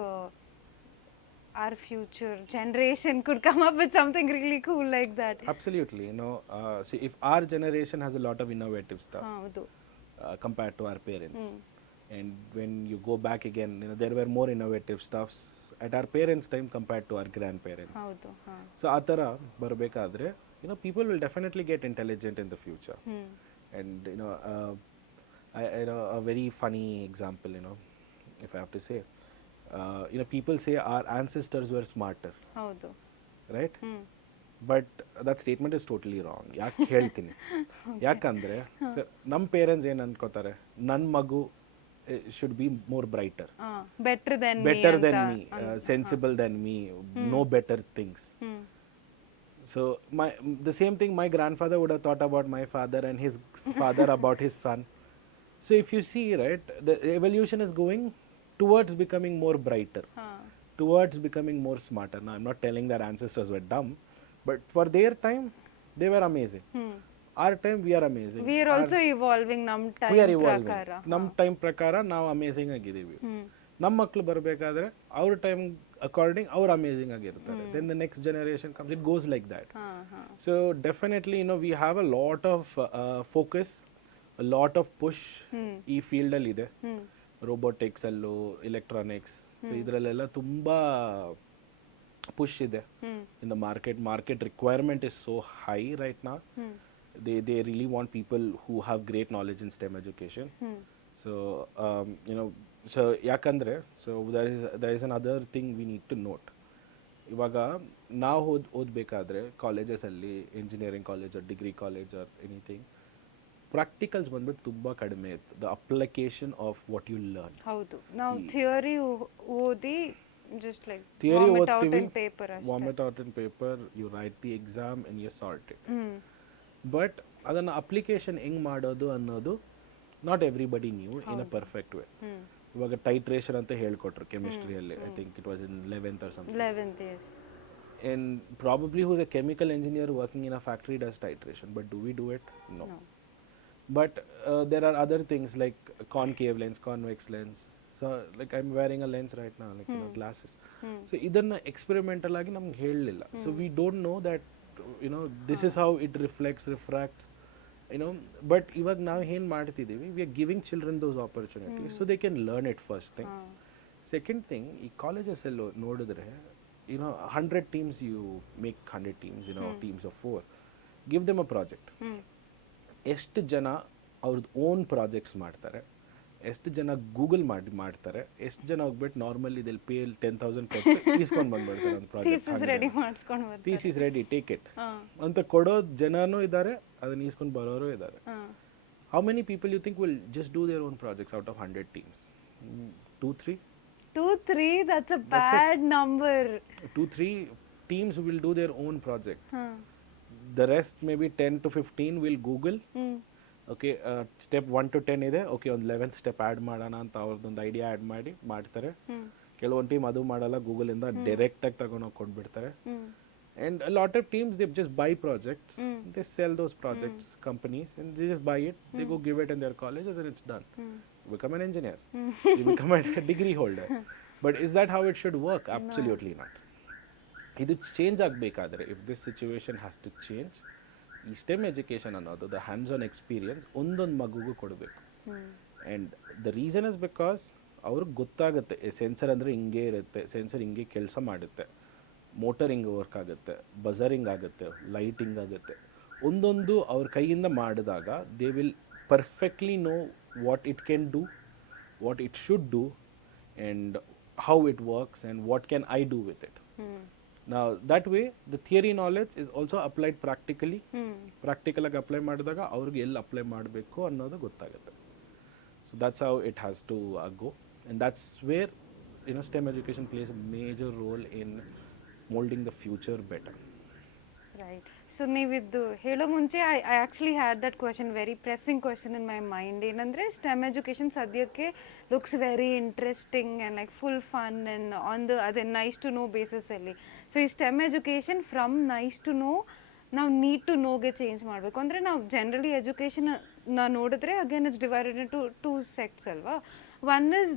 our future generation could come up with something really cool like that? Absolutely. You know, see, if our generation has a lot of innovative stuff compared to our parents, and when you go back again, you know, there were more innovative stuffs at our parents' time compared to our grandparents. So ಆ ಥರ ಬರಬೇಕಾದ್ರೆ people will definitely get intelligent in the future. And a very funny example, if I have to say, people say our ancestors were smarter, ಹೌದು. right? But that statement is totally wrong. ಯಾಕೆ ಹೇಳ್ತೀನಿ, ಯಾಕಂದ್ರೆ ನಮ್ಮ ಪೇರೆಂಟ್ಸ್ ಏನ್ ಅನ್ಕೋತಾರೆ, ನನ್ನ ಮಗು should be more brighter, better than me, sensible than me, know better things. So the same thing my grandfather would have thought about my father, and his father about his son. So if you see, right, the evolution is going towards becoming more brighter, towards becoming more smarter. Now I'm not telling that ancestors were dumb, but for their time they were amazing. Our time we are amazing. We are also evolving. Nam time we are evolving. prakara. Nam time prakara ನಾವು ಅಮೇಸಿಂಗ್ ಆಗಿದ್ದೀವಿ. ನಮ್ಮ ಮಕ್ಕಳು ಬರಬೇಕಾದ್ರೆ ಅವ್ರ time according ಅವ್ರು ಅಮೇಸಿಂಗ್ ಆಗಿರ್ತಾರೆ. Then the next generation comes, it goes like that. So definitely we have a lot of focus, a lot of push ಈ ಫೀಲ್ಡ್ ಅಲ್ಲಿ ಇದೆ. ರೋಬೋಟಿಕ್ಸ್ ಅಲ್ಲೂ, ಎಲೆಕ್ಟ್ರಾನಿಕ್ಸ್, ಸೊ ಇದರಲ್ಲೆಲ್ಲ ತುಂಬಾ push ಇದೆ in the market requirement is so high right now. They really want people who have great knowledge in STEM education. So so yakandre, so there is another thing we need to note. ಇವಾಗ ನಾವು ಓದಬೇಕಾದ್ರೆ colleges ಅಲ್ಲಿ, engineering college, degree college or anything, practicals ಬಂದ್ಬಿಟ್ಟು ತುಂಬಾ ಕಡಿಮೆ ಇತ್ತು. The application of what you learn. ಹೌದು, ನಾವು ಥಿಯರಿ ಓದಿ just like theory vomit out ಓದ್ತೀವಿ, in paper ಅಷ್ಟೇ. vomit out in paper, you write the exam and you sort it. But ಅದನ್ನ ಅಪ್ಲಿಕೇಶನ್ ಹೆಂಗ್ ಮಾಡೋದು ಅನ್ನೋದು not everybody knew in a perfect way. ಇವಾಗ ಟೈಟ್ರೇಷನ್ ಅಂತ ಹೇಳ್ಕೊಟ್ರು ಕೆಮಿಸ್ಟ್ರಿಯಲ್ಲಿ, I think it was in 11th or something. 11th, yes. And probably who's a chemical engineer working in a factory does titration, but do we do it? No. But there are other things like concave lens, convex lens. So like I'm wearing a lens right now, like glasses. So ಇದನ್ನ ಎಕ್ಸ್ಪೆರಿಮೆಂಟಲ್ ಆಗಿ ನಮ್ಗೆ ಹೇಳಲಿಲ್ಲ. So we don't know that this is how it refracts, but ಇವಾಗ ನಾವು ಏನ್ ಮಾಡ್ತಿದ್ದೀವಿ, we are giving children those opportunities so they can learn it, first thing. Second thing, ಈ ಕಾಲೇಜಸ್ ಎಲ್ಲ ನೋಡಿದ್ರೆ 100 teams, you make 100 teams, teams of 4, give them a project. ಎಷ್ಟು ಜನ ಅವ್ರದ್ದು ಓನ್ ಪ್ರಾಜೆಕ್ಟ್ಸ್ ಮಾಡ್ತಾರೆ, ಎಷ್ಟು ಜನ ಗೂಗಲ್ ಮಾಡ್ತಾರೆ, ಎಷ್ಟು ಜನ ಹೋಗ್ಬಿಟ್ಟು ನಾರ್ಮಲಿ ಇದೆಲ್ಲ ಪೇ 10,000 ಕೊಟ್ಟು ಈಸ್ಕೊಂಡು ಬಂದ್ಬಿಡ್ತಾರೆ ಒಂದು project, thesis ready, take it ಅಂತ ಕೊಡೋ ಜನನೂ ಇದ್ದಾರೆ, ಅದನ್ನ ಈಸ್ಕೊಂಡು ಬರೋರು ಇದ್ದಾರೆ. How many people you think will just do their own projects out of 100 teams? 2-3? 2-3, that's a bad number. 2-3 teams will do their own projects. The rest maybe 10 to 15 will Google. Okay, step 1 to 10 ಇದೆ, ಓಕೆ ಒಂದು 11th step add ಮಾಡೋಣ ಅಂತ ಅವ್ರದ್ದೊಂದು idea add ಮಾಡ್ತಾರೆ. ಕೆಲವೊಂದು ಟೀಮ್ ಅದು ಮಾಡಲ್ಲ, ಗೂಗಲಿಂದ ಡೈರೆಕ್ಟಾಗಿ ತಗೊಂಡೋಗಿ ಕೊಟ್ಬಿಡ್ತಾರೆ. And a lot of teams, they just buy projects, they sell those projects, companies, and they just buy it, they go give it in their colleges and it's done. You become an engineer, you become a degree holder. But is that how it should work? Absolutely not. ಇದು ಚೇಂಜ್ ಆಗಬೇಕಾದ್ರೆ, if this situation has to change, ಈ STEM education ಅನ್ನೋದು, the hands on experience ಒಂದೊಂದು ಮಗುಗೂ ಕೊಡಬೇಕು. And the reason is because ಅವ್ರಿಗೆ ಗೊತ್ತಾಗುತ್ತೆ, ಸೆನ್ಸರ್ ಅಂದರೆ ಹಿಂಗೆ ಇರುತ್ತೆ, ಸೆನ್ಸರ್ ಹಿಂಗೆ ಕೆಲಸ ಮಾಡುತ್ತೆ, ಮೋಟರ್ ಹಿಂಗೆ ವರ್ಕ್ ಆಗುತ್ತೆ, ಬಜರಿಂಗ್ ಆಗುತ್ತೆ, ಲೈಟಿಂಗ್ ಆಗುತ್ತೆ. ಒಂದೊಂದು ಅವ್ರ ಕೈಯಿಂದ ಮಾಡಿದಾಗ they will perfectly know what it can do, what it should do, and how it works, and what can I do with it. Now that way the theory knowledge is also applied practically. Practical ಆಗಿ ಅಪ್ಲೈ ಮಾಡಿದಾಗ ಅವ್ರಿಗೆ ಎಲ್ಲಿ ಅಪ್ಲೈ ಮಾಡಬೇಕು ಅನ್ನೋದು ಗೊತ್ತಾಗುತ್ತೆ. So that's how it has to go, and that's where STEM education plays a major role in molding the future better. Right. So ನೀವಿದ್ದು ಹೇಳೋ ಮುಂಚೆ I actually had that question, very pressing question in my mind. ಏನಂದರೆ STEM education ಸದ್ಯಕ್ಕೆ looks very interesting and like full fun and on the ಅದೇ nice to know ಬೇಸಿಸಲ್ಲಿ. So ಈ STEM education from nice to know ನಾವು need to ನೋಗೆ change ಮಾಡಬೇಕು. ಅಂದರೆ ನಾವು ಜನರಲಿ ಎಜುಕೇಷನ್ ನೋಡಿದ್ರೆ again it's divided in two sects ಅಲ್ವಾ. One is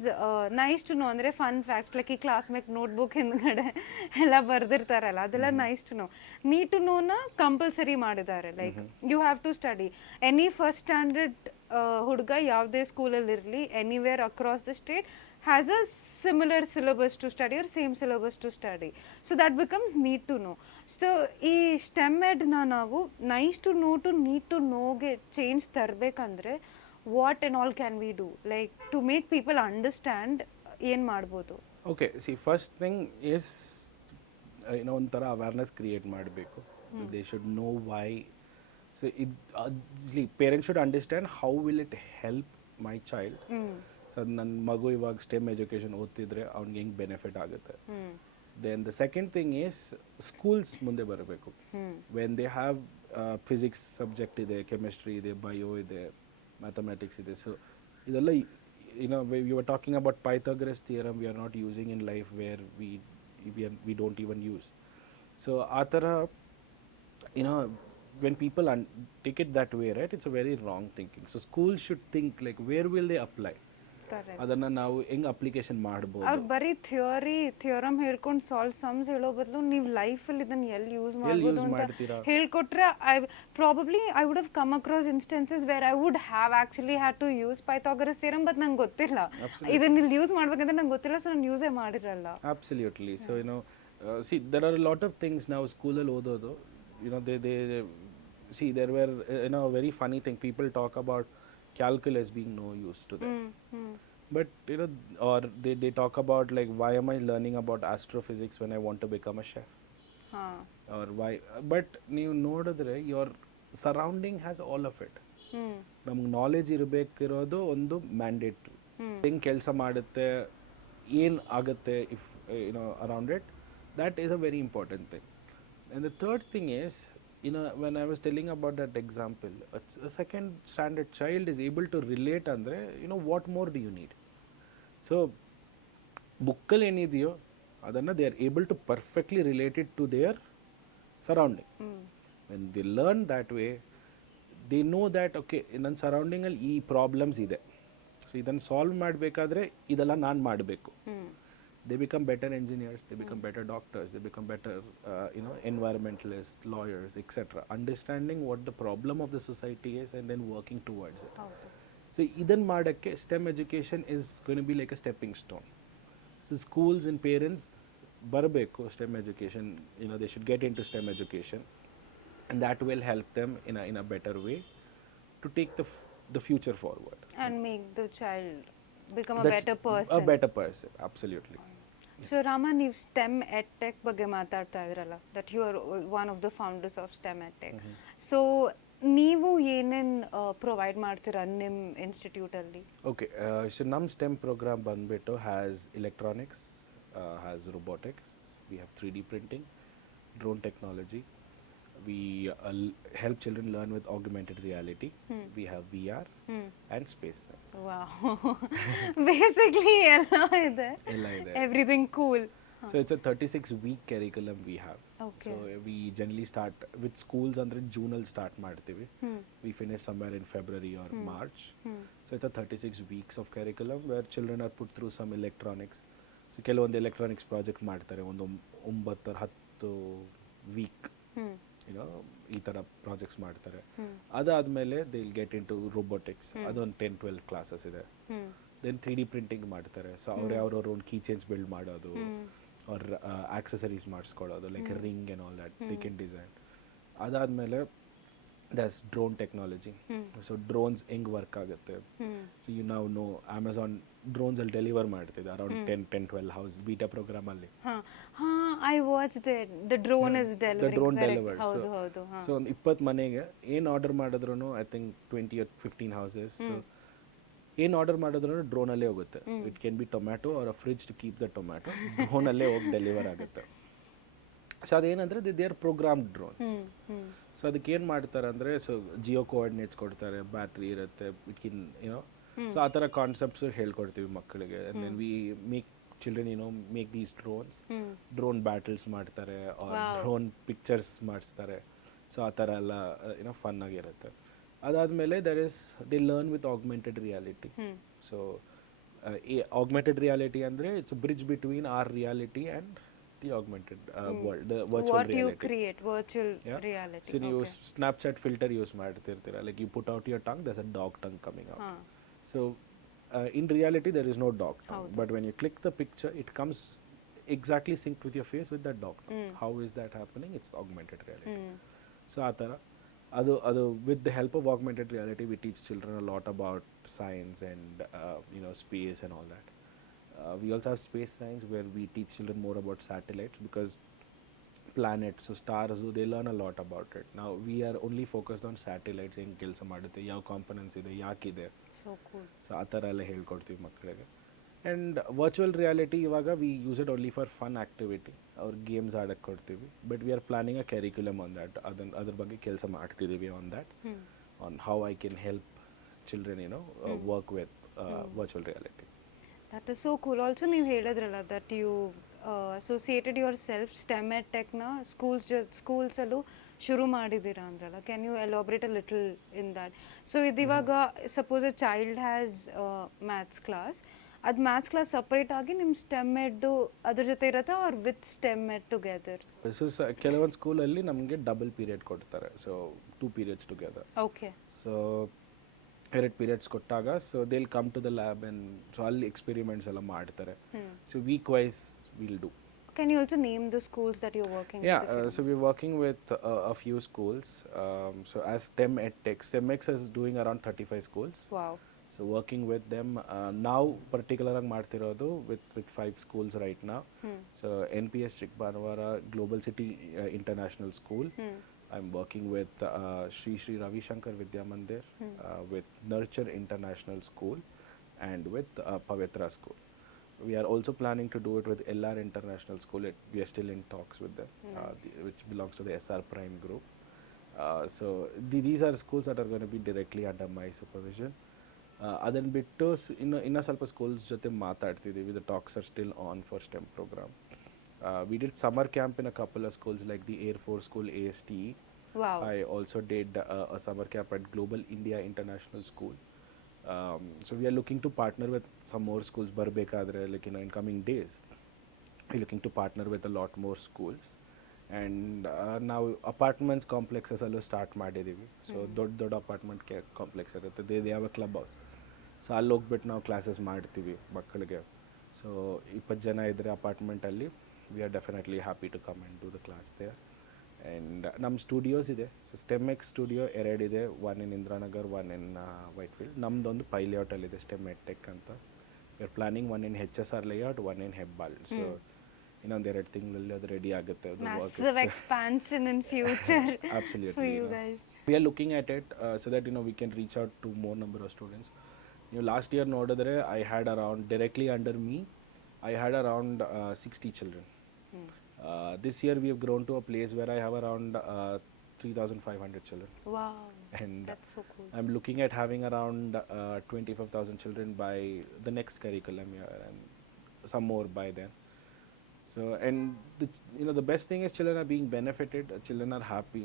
nice to know, ಅಂದರೆ ಫನ್ ಫ್ಯಾಕ್ಟ್ಸ್ ಲೈಕ್ ಈ ಕ್ಲಾಸ್ಮೇಟ್ ನೋಟ್ಬುಕ್ ಹಿಂದ್ಗಡೆ ಎಲ್ಲ ಬರೆದಿರ್ತಾರಲ್ಲ, ಅದೆಲ್ಲ nice to know. Need to ನೋನ ಕಂಪಲ್ಸರಿ ಮಾಡಿದ್ದಾರೆ, like you have to study. Any first standard ಹುಡುಗ ಯಾವುದೇ ಸ್ಕೂಲಲ್ಲಿ ಇರಲಿ, anywhere across the state has a similar syllabus to study or same syllabus to study. So that becomes need to know. So ಈ STEM edna ನಾವು nice to know to need to know ಗೆ change ತರಬೇಕಂದ್ರೆ what and all can we do, like to make people understand ಏನ್ ಮಾಡ್ಬೋದು? Okay, see, first thing is ಒಂಥರ awareness create ಮಾಡಬೇಕು. They should know why. So parents should understand how will it help my child. So ನನ್ನ ಮಗು ಇವಾಗ STEM education ಓದ್ತಿದ್ರೆ ಅವ್ನಿಗೆ ಹೆಂಗೆ ಬೆನಿಫಿಟ್ ಆಗುತ್ತೆ. Then the second thing is schools ಮುಂದೆ ಬರಬೇಕು. When they have physics subject ಇದೆ, ಕೆಮಿಸ್ಟ್ರಿ ಇದೆ, ಬಯೋ ಇದೆ, ಮ್ಯಾಥಮೆಟಿಕ್ಸ್ ಇದೆ. ಸೊ ಇದೆಲ್ಲ we were talking about Pythagoras theorem we are not using in life, where we don't even use. So athara, when people take it that way, right, it's a very wrong thinking. So schools should think like, where will they apply? Correct. ಅದನ್ನ ನಾವು ಹೆಂಗ್ ಅಪ್ಲಿಕೇಶನ್ ಮಾಡಬಹುದು. ಅವ್ರು ಬರೀ ಥಿಯರಮ್ ಹೇಳ್ಕೊಂಡು solve sums ಹೇಳೋ ಬದಲು ನೀವು ಲೈಫಲ್ಲಿ ಇದನ್ನ ಎಲ್ಲಿ ಯೂಸ್ ಮಾಡ್ಬೋದು ಅಂತ ಹೇಳ್ಕೊಟ್ರೆ probably I would have come across instances where I would have actually had to use Pythagoras theorem, but ನಂಗೆ ಗೊತ್ತಿಲ್ಲ ಇದನ್ನ ಇಲ್ಲಿ ಯೂಸ್ ಮಾಡ್ಬೇಕಂದ್ರೆ ನಂಗೆ ಗೊತ್ತಿಲ್ಲ, ಸೊ ನಾನು ಯೂಸೇ ಮಾಡಿರಲ್ಲ. Absolutely. So see, there are a lot of things now schoolಲ್ಲಿ ಓದೋದು. They see, there were a very funny thing, people talk about calculus being no use to them. But or they talk about like, why am I learning about astrophysics when I want to become a chef? Or why? But ನೀವು ನೋಡಿದ್ರೆ your surrounding has all of it. ನಮ್ಗೆ ನಾಲೆಜ್ ಇರಬೇಕಿರೋದು ಒಂದು ಮ್ಯಾಂಡೇಟ್ರಿ. ಹೆಂಗೆ ಕೆಲಸ ಮಾಡುತ್ತೆ, ಏನು ಆಗುತ್ತೆ if around it, that is a very important thing. And the third thing is, when I was telling about that example, a second standard child is able to relate andre, what more do you need? So bookal enideyo adanna they are able to perfectly relate it to their surrounding. When they learn that way, they know that okay, ನನ್ನ surrounding ಅಲ್ಲಿ ಈ ಪ್ರಾಬ್ಲಮ್ಸ್ ಇದೆ, ಸೊ ಇದನ್ನು ಸಾಲ್ವ್ ಮಾಡಬೇಕಾದ್ರೆ ಇದೆಲ್ಲ ನಾನು ಮಾಡಬೇಕು. They become better engineers, they become better doctors, they become better environmentalists, lawyers, etc. Understanding what the problem of the society is and then working towards it. So idan madakke STEM education is going to be like a stepping stone. So schools and parents barabeku STEM education, they should get into STEM education, and that will help them in a better way to take the future forward and make the child become a better person. A better person, absolutely. So Rama, ನೀವು STEM EdTech ಬಗ್ಗೆ ಮಾತಾಡ್ತಾ ಇದ್ರಲ್ಲ, that you are one of the founders of STEM EdTech. So ನೀವು ಏನೇನು ಪ್ರೊವೈಡ್ ಮಾಡ್ತೀರಾ ನಿಮ್ಮ ಇನ್ಸ್ಟಿಟ್ಯೂಟ್ ಅಲ್ಲಿ? Okay, so ನಮ್ಮ STEM program ಬಂದ್ಬಿಟ್ಟು has electronics, has robotics, we have 3D printing, drone technology, we help children learn with augmented reality, we have VR and space science. Wow. Basically ಎಲ್ಲ ಇದೆ, everything cool. So it's a 36-week curriculum we have. Okay. So we generally start with schools andre June ಅಲ್ಲಿ start ಮಾಡ್ತೀವಿ, we finish somewhere in February or March. So it's a 36 weeks of curriculum where children are put through some electronics. So ಕೆಲವೊಂದು electronics project ಮಾಡ್ತಾರೆ, ಒಂದು 9 or 10 week ಈ ಥರ projects ಮಾಡ್ತಾರೆ. ಅದಾದಮೇಲೆ they will get into robotics, ಅದೊಂದು 10-12 ಕ್ಲಾಸಸ್ ಇದೆ. ದೆನ್ 3D ಪ್ರಿಂಟಿಂಗ್ ಮಾಡ್ತಾರೆ. ಸೊ ಅವ್ರವ್ರ ಒಂದು ಕೀ ಚೈನ್ಸ್ ಬಿಲ್ಡ್ ಮಾಡೋದು, ಅವ್ರ ಆಕ್ಸೆಸರೀಸ್ ಮಾಡಿಸ್ಕೊಳ್ಳೋದು, like ring and all that they can design. ಅದಾದಮೇಲೆ that's drone technology. So drones ಹೆಂಗೆ ವರ್ಕ್ ಆಗುತ್ತೆ. ಸೊ ಯು ನಾವು ನೋ ಅಮೆಝಾನ್ ಡ್ರೋನ್ಸ್ ಅಲ್ಲಿ ಡೆಲಿವರ್ ಮಾಡ್ತಿದೆ ಅರೌಂಡ್ 10-12 ಹೌಸ್ ಬೀಟಾ ಪ್ರೋಗ್ರಾಮ್ ಅಲ್ಲಿ. I watched it. The drone is delivering. The drone delivered. ಹೌದು. So 20 ಮನೆಗೆ ಏನು ಆರ್ಡರ್ ಮಾಡಿದ್ರು, I think 20 or 15 houses. So ಏನು ಆರ್ಡರ್ ಮಾಡಿದ್ರು ಡ್ರೋನ್ ಅಲ್ಲೇ ಹೋಗುತ್ತೆ. It can be tomato or a fridge to keep the tomato, drone ಅಲ್ಲೇ ಹೋಗಿ ಡೆಲಿವರ್ ಆಗುತ್ತೆ. ಸೊ ಅದೇನಂದ್ರೆ they are programmed drones. So ಅದಕ್ಕೆ ಏನು ಮಾಡ್ತಾರೆ ಅಂದರೆ, ಸೊ ಜಿಯೋ ಕೋಆರ್ಡಿನೇಟ್ಸ್ ಕೊಡ್ತಾರೆ, ಬ್ಯಾಟ್ರಿ ಇರುತ್ತೆ, ಇಟ್ ಕಿನ್ ಸೊ ಆ ಥರ ಕಾನ್ಸೆಪ್ಟ್ಸ್ ಹೇಳ್ಕೊಡ್ತೀವಿ ಮಕ್ಕಳಿಗೆ. And then we make children make these drones, drone battles ಮಾಡ್ತಾರೆ, or drone pictures ಮಾಡಿಸ್ತಾರೆ. ಸೊ ಆ ಥರ ಎಲ್ಲ ಫನ್ ಆಗಿರುತ್ತೆ. ಅದಾದಮೇಲೆ they learn with augmented reality. So augmented reality ಅಂದರೆ it's a bridge between our reality and the augmented world, the virtual what reality. You create virtual reality. So ನೀವು Snapchat filter use ಮಾಡ್ತಿರ್ತೀರ, like you put out your tongue, there's a dog tongue coming out. So in reality there is no dog tongue, ಹೌದು. but when you click the picture it comes exactly synced with your face with that dog tongue. How is that happening? It's augmented reality. So ಆ ಥರ ಅದು with the help of augmented reality we teach children a lot about science and space and all that. We also have space science where we teach children more about satellites, because planets, so stars, they learn a lot about it. Now we are only focused on satellites, ಹೆಂಗೆ ಕೆಲಸ ಮಾಡುತ್ತೆ, ಯಾವ ಕಾಂಪೊನೆಂಟ್ಸ್ ಇದೆ, ಯಾಕಿದೆ, So cool. So ಆ ಥರ ಎಲ್ಲ ಹೇಳ್ಕೊಡ್ತೀವಿ ಮಕ್ಕಳಿಗೆ. ಆ್ಯಂಡ್ ವರ್ಚುವಲ್ ರಿಯಾಲಿಟಿ ಇವಾಗ we use it only for fun activity, ಅವ್ರ ಗೇಮ್ಸ್ ಆಡಕ್ಕೆ ಕೊಡ್ತೀವಿ, but we are planning a curriculum on that. ಅದ್ರ ಬಗ್ಗೆ ಕೆಲಸ ಮಾಡ್ತಿದ್ದೀವಿ on that, on how I can help children work with virtual reality. That is so cool. Also ನೀವು ಹೇಳಿದ್ರಲ್ಲ that you associated yourself STEM and techನ ಸ್ಕೂಲ್ಸಲ್ಲೂ ಶುರು ಮಾಡಿದ್ದೀರಾ ಅಂದ್ರಲ್ಲ. Can you elaborate a little in that? So ಇದಿವಾಗ suppose a child has maths class, ಅದು maths class separate ಆಗಿ ನಿಮ್ಮ ಸ್ಟೆಮ್ ಎಡ್ಡು ಅದ್ರ ಜೊತೆ ಇರುತ್ತಾ, or with STEM Ed together? So ಕೆಲವೊಂದು ಸ್ಕೂಲಲ್ಲಿ ನಮಗೆ ಡಬಲ್ ಪೀರಿಯಡ್ ಕೊಡ್ತಾರೆ, so 2 periods together. Okay. So 2 periods ಕೊಟ್ಟಾಗ so they will come to the lab and so ಅಲ್ಲಿ ಎಕ್ಸ್ಪೆರಿಮೆಂಟ್ಸ್ ಎಲ್ಲ ಮಾಡ್ತಾರೆ. So week wise will do. Can you also name the schools that you're working with? Yeah, so we're working with a few schools. So as STEM EdTech, STEMX is doing around 35 schools. Wow. So working with them now, particularly ಮಾಡ್ತಿರೋದು with 5 schools right now. So NPS Chikbanwara Global City International School. I'm working with Sri Ravi Shankar Vidya Mandir, with Nurture International School, and with Pavitra School. We are also planning to do it with LR International School. We are still in talks with them, which belongs to the SR Prime group. So these are schools that are going to be directly under my supervision. ಅದನ್ನು ಬಿಟ್ಟು ಇನ್ನೂ ಸ್ವಲ್ಪ ಸ್ಕೂಲ್ಸ್ ಜೊತೆ ಮಾತಾಡ್ತಿದ್ದೀವಿ. The talks are still on for STEM program. We did summer camp in a couple of schools like the Air Force School ASTE. Wow. I also did a summer camp at Global India International School. So we are looking to partner with some more schools. Barbekadre, like in coming days, we're looking to partner with a lot more schools. And now apartments complexes allo start ಮಾಡಿದ್ದೀವಿ. ಸೊ ದೊಡ್ಡ apartment complex ಇರುತ್ತೆ, they have a club house. So ಅಲ್ಲಿ ಹೋಗ್ಬಿಟ್ಟು ನಾವು ಕ್ಲಾಸಸ್ ಮಾಡ್ತೀವಿ ಮಕ್ಕಳಿಗೆ. ಸೊ 20 ಜನ ಇದ್ದರೆ ಅಪಾರ್ಟ್ಮೆಂಟಲ್ಲಿ, we are definitely happy to come and do the class there. And ನಮ್ಮ ಸ್ಟುಡಿಯೋಸ್ ಇದೆ. ಸೊ STEMX ಸ್ಟುಡಿಯೋ 2 ಇದೆ, 1 in ಇಂದ್ರಾನಗರ್, 1 in ವೈಟ್ಫೀಲ್ಡ್. ನಮ್ಮದೊಂದು ಪೈ ಲೇಔಟಲ್ಲಿದೆ STEM EdTech ಅಂತ. We are planning 1 in HSR Layout, 1 in Hebbal. So ಇನ್ನೊಂದು 2 ತಿಂಗಳಲ್ಲಿ ಅದು ರೆಡಿ ಆಗುತ್ತೆ. Massive expansion in future. Absolutely. For you guys. We are looking at it so that we can reach out to more number of students. Last year ನೋಡಿದ್ರೆ I had around, directly under me, I had around 60 children. This year we have grown to a place where I have around 3,500 children. Wow. And that's so cool. I'm looking at having around 25,000 children by the next curriculum year, and some more by then. So, and the best thing is children are being benefited, children are happy.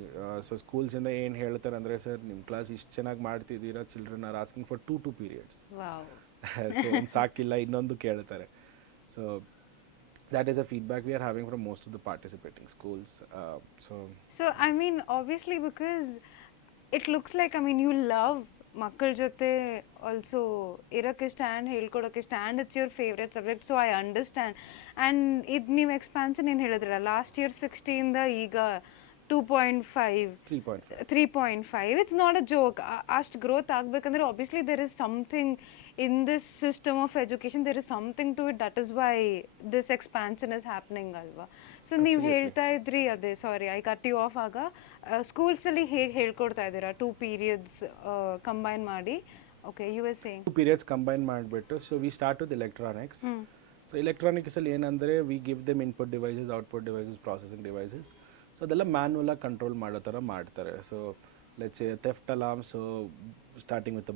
So schools in the ಏನು ಹೇಳ್ತಾರೆ ಅಂದರೆ, ಸರ್ ನಿಮ್ಮ ಕ್ಲಾಸ್ ಇಷ್ಟು ಚೆನ್ನಾಗಿ ಮಾಡ್ತಿದ್ದೀರಾ, children are asking for 2 periods. Wow. So ಒಂದು ಸಾಕಿಲ್ಲ, ಇನ್ನೊಂದು ಕೇಳ್ತಾರೆ. So that is a feedback we are having from most of the participating schools. So I mean, obviously, because it looks like, I mean, you love ಮಕ್ಕಳ ಜೊತೆ also ಇರೋಕ್ಕೆ stand, ಹೇಳ್ಕೊಡೋಕ್ಕೆ stand. It's your favourite subject, so I understand. And ಇದು ನೀವು ಎಕ್ಸ್ಪಾನ್ಷನ್ ಏನು ಹೇಳಿದ್ರಲ್ಲ, last year 60ಇಂದ ಈಗ 2.5, 3.5, ಇಟ್ಸ್ ನಾಟ್ ಅ ಜೋಕ್. ಅಷ್ಟು ಗ್ರೋತ್ ಆಗಬೇಕಂದ್ರೆ obviously there is something in this system of education, there is something to it. That is why this expansion is happening alva. So ನೀವು ಹೇಳ್ತಾ ಇದ್ರಿ, ಅದೇ sorry I cut you off, ಆಗ ಸ್ಕೂಲ್ಸಲ್ಲಿ ಹೇಗೆ ಹೇಳ್ಕೊಡ್ತಾ ಇದ್ದೀರಾ 2 periods ಕಂಬೈನ್ ಮಾಡಿ? Okay, you are saying 2 periods combine ಮಾಡಿಬಿಟ್ಟು, so we start with electronics. ಸೊ ಎಲೆಕ್ಟ್ರಾನಿಕ್ಸಲ್ಲಿ ಏನಂದರೆ, we give them input devices, output devices, processing devices. So ಅದೆಲ್ಲ ಮ್ಯಾನ್ಯುವಲಾಗಿ ಕಂಟ್ರೋಲ್ ಮಾಡೋ ಥರ ಮಾಡ್ತಾರೆ. So let's say theft alarm, so starting with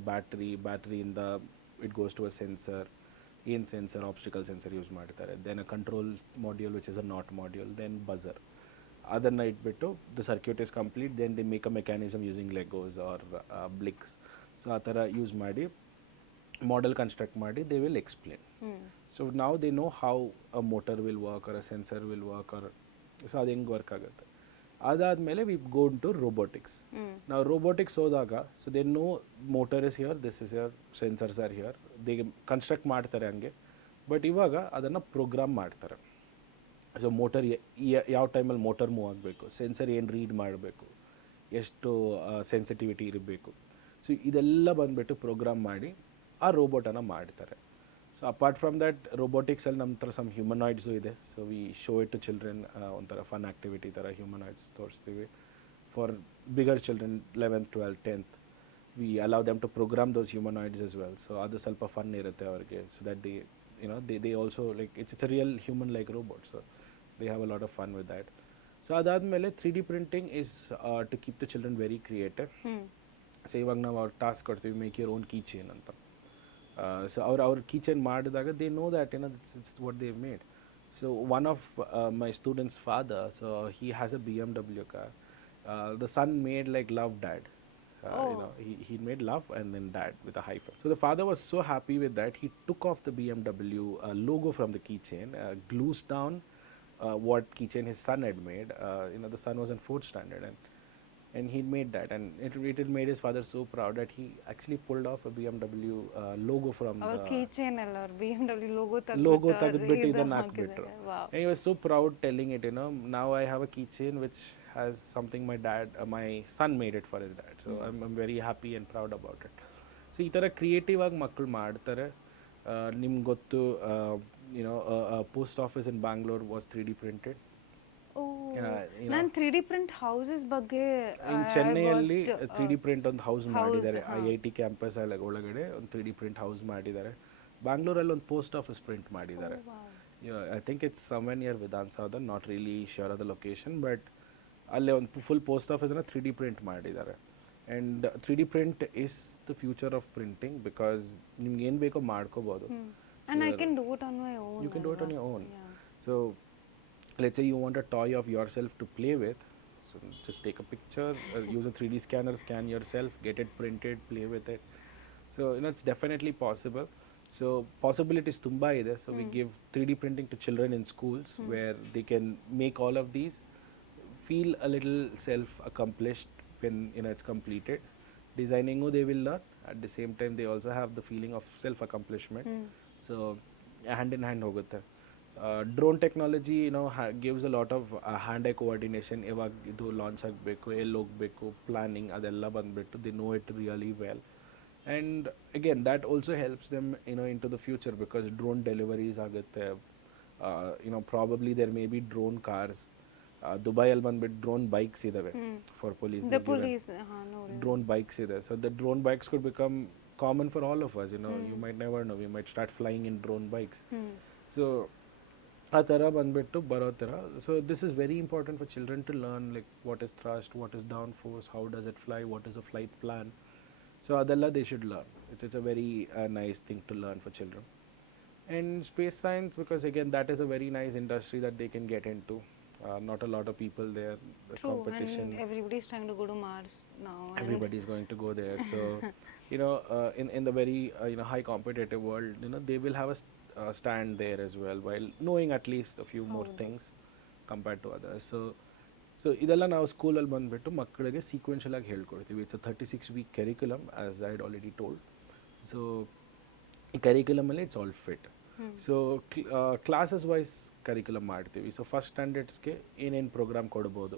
ಬ್ಯಾಟ್ರಿಯಿಂದ it goes to a sensor, ಏನು sensor, obstacle sensor ಯೂಸ್ ಮಾಡ್ತಾರೆ, then a control module which is a NOT module, then buzzer. ಅದನ್ನು ಇಟ್ಬಿಟ್ಟು the circuit is complete, then they make a mechanism using Legos or blicks. So ಆ ಥರ ಯೂಸ್ ಮಾಡಿ model construct ಮಾಡಿ they will explain. So now they know how a motor will work or a sensor will work, or so ಅದು ಹೆಂಗೆ work ಆಗುತ್ತೆ. ಅದಾದಮೇಲೆ we go to robotics. ನಾವು ರೋಬೋಟಿಕ್ಸ್ ಹೋದಾಗ, so they know motor is here, this is here, sensors are here, they construct ಮಾಡ್ತಾರೆ ಹಂಗೆ. ಬಟ್ ಇವಾಗ ಅದನ್ನು ಪ್ರೋಗ್ರಾಮ್ ಮಾಡ್ತಾರೆ. ಸೊ ಮೋಟರ್ ಯಾವ ಟೈಮಲ್ಲಿ ಮೋಟರ್ ಮೂವ್ ಆಗಬೇಕು, ಸೆನ್ಸರ್ ಏನು ರೀಡ್ ಮಾಡಬೇಕು, ಎಷ್ಟು ಸೆನ್ಸಿಟಿವಿಟಿ ಇರಬೇಕು, ಸೊ ಇದೆಲ್ಲ ಬಂದುಬಿಟ್ಟು ಪ್ರೋಗ್ರಾಮ್ ಮಾಡಿ ಆ ರೋಬೋಟನ್ನು ಮಾಡ್ತಾರೆ. ಸೊ ಅಪಾರ್ಟ್ ಫ್ರಮ್ ದ್ಯಾಟ್ ರೋಬೋಟಿಕ್ಸಲ್ಲಿ ನಮ್ಮ ಹತ್ರ ಸಮ್ ಹ್ಯೂಮನಾಯ್ಡ್ಸು ಇದೆ. So we show it to children, ಒಂಥರ ಫನ್ ಆ್ಯಕ್ಟಿವಿಟಿ ಥರ ಹ್ಯೂಮನಾಯ್ಡ್ಸ್ ತೋರಿಸ್ತೀವಿ. For bigger children 11th 12th 10th we allow them to program those humanoids as well. So ಅದು ಸ್ವಲ್ಪ fun ಇರುತ್ತೆ ಅವ್ರಿಗೆ. So that they also like it's a real human like robot. So they have a lot of fun with that. So ಅದಾದಮೇಲೆ 3D printing is to keep the children very creative. So ಇವಾಗ ನಾವು ಅವ್ರ task ಕೊಡ್ತೀವಿ, make your own key chain ಅಂತ. So ಅವ್ರ key chain ಮಾಡಿದಾಗ they know that it's what they made. So one of my students father, so he has a BMW car. The son made like love dad. He made love and then dad with a hyphen. So the father was so happy with that, he took off the BMW logo from the keychain, glues down what keychain his son had made. The son was in 4th standard, and he made that, and it made his father so proud that he actually pulled off a BMW logo from our the keychain alla BMW logo ತೆಗೆದ್ಬಿಟ್ಟು ಇದನ್ನ ಹಾಕ್ಬಿಟ್ರು. And he was so proud telling it, now I have a keychain which has something my son made it for his dad. So I'm very happy and proud about it. So ಈ ಥರ ಕ್ರಿಯೇಟಿವ್ ಆಗಿ ಮಕ್ಕಳು ಮಾಡ್ತಾರೆ. ನಿಮ್ಗೆ ಗೊತ್ತು, post office in Bangalore was 3D printed. ನಾನು 3D print houses ಬಗ್ಗೆ ಇನ್ ಚೆನ್ನೈಯಲ್ಲಿ 3D ಪ್ರಿಂಟ್ ಒಂದು ಹೌಸ್ ಮಾಡಿದ್ದಾರೆ. IIT ಕ್ಯಾಂಪಸ್ ಒಳಗಡೆ ಒಂದು 3D ಪ್ರಿಂಟ್ ಹೌಸ್ ಮಾಡಿದ್ದಾರೆ. ಬ್ಯಾಂಗ್ಳೂರಲ್ಲಿ ಒಂದು ಪೋಸ್ಟ್ ಆಫೀಸ್ ಪ್ರಿಂಟ್ ಮಾಡಿದ್ದಾರೆ. I think it's somewhere near Vidhana Soudha, not really sure of the location, but ಅಲ್ಲೇ ಒಂದು ಫುಲ್ ಪೋಸ್ಟ್ ಆಫೀಸನ್ನು 3D ಪ್ರಿಂಟ್ ಮಾಡಿದ್ದಾರೆ. And 3D print is the future of printing, because ನಿಮ್ಗೆ ಏನು ಬೇಕೋ ಮಾಡ್ಕೋಬೋದು. And I can do it on my own. You can do it on your own. So let's say you want a toy of yourself to play with, so just take a picture, use a 3D scanner, scan yourself, get it printed, play with it. So it's definitely possible. So possibilities tumba ide. So we give 3D printing to children in schools where they can make all of these, feel a little self accomplished when it's completed. Designing they will learn, at the same time they also have the feeling of self accomplishment. So hand in hand hogutte. Drone technology gives a lot of hand eye coordination. Evag idu launch agbeku, elli hogbeku, planning adella bandbittu they know it really well. And again that also helps them into the future, because drone deliveries agutte. Probably there may be drone cars. Dubai ಅಲ್ಲಿ ಬಂದ್ಬಿಟ್ಟು drone bikes ಇದಾವೆ for police. Drone bikes ಇದೆ. So the drone bikes could become common for all of us. You might never know, we might start flying in drone bikes. So ಆ ಥರ ಬಂದ್ಬಿಟ್ಟು ಬರೋ ಥರ. So this is very important for children to learn, like what is thrust, what is downforce, how does it fly, what is a flight plan. So ಅದೆಲ್ಲ they should learn. It's a very nice thing to learn for children. And space science, because again that is a very nice industry that they can get into. Not a lot of people there. The True, competition. and everybody's trying to go to Mars now. Everybody's going to go there. So, in the very high competitive world, they will have a stand there as well, while knowing at least a few more things compared to others. So ಇದೆಲ್ಲ ನಾವು ಸ್ಕೂಲಲ್ಲಿ ಬಂದುಬಿಟ್ಟು ಮಕ್ಕಳಿಗೆ sequential ಆಗಿ ಹೇಳ್ಕೊಡ್ತೀವಿ. It's a 36-week curriculum, as I had already told. So ಈ ಕರಿಕ್ಯುಲಮಲ್ಲಿ it's all fit. So classes wise curriculum ಮಾಡ್ತೀವಿ. ಸೊ ಫಸ್ಟ್ ಸ್ಟ್ಯಾಂಡರ್ಡ್ಸ್ಗೆ ಏನೇನು ಪ್ರೋಗ್ರಾಮ್ ಕೊಡ್ಬೋದು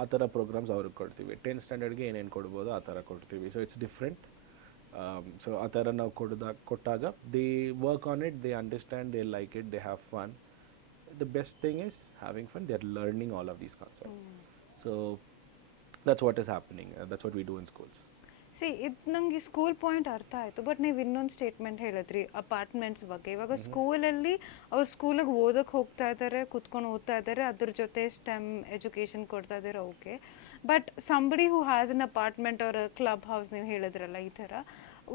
ಆ ಥರ ಪ್ರೋಗ್ರಾಮ್ಸ್ ಅವ್ರಿಗೆ ಕೊಡ್ತೀವಿ. 10th ಸ್ಟ್ಯಾಂಡರ್ಡ್ಗೆ ಏನೇನು ಕೊಡ್ಬೋದು ಆ ಥರ ಕೊಡ್ತೀವಿ. So it's different. ಸೊ ಆ ಥರ ನಾವು ಕೊಟ್ಟಾಗ they work on it, they understand, they like it, they have fun. The best thing is having fun. They are learning all of these concept. So that's what is happening. That's what we do in schools. ಇದು ನಂಗೆ school point ಅರ್ಥ ಆಯಿತು, ಬಟ್ ನೀವು ಇನ್ನೊಂದು ಸ್ಟೇಟ್ಮೆಂಟ್ ಹೇಳಿದ್ರಿ ಅಪಾರ್ಟ್ಮೆಂಟ್ಸ್ ಬಗ್ಗೆ. ಇವಾಗ ಸ್ಕೂಲಲ್ಲಿ ಅವ್ರು ಸ್ಕೂಲಿಗೆ ಓದಕ್ಕೆ ಹೋಗ್ತಾ ಇದ್ದಾರೆ, ಕುತ್ಕೊಂಡು ಓದ್ತಾ ಇದ್ದಾರೆ, ಅದ್ರ ಜೊತೆ ಸ್ಟೆಮ್ ಎಜುಕೇಷನ್ ಕೊಡ್ತಾ ಇದ್ದಾರೆ, okay. But somebody who has an apartment our clubhouse, ನೀವು ಹೇಳಿದ್ರಲ್ಲ ಈ ಥರ,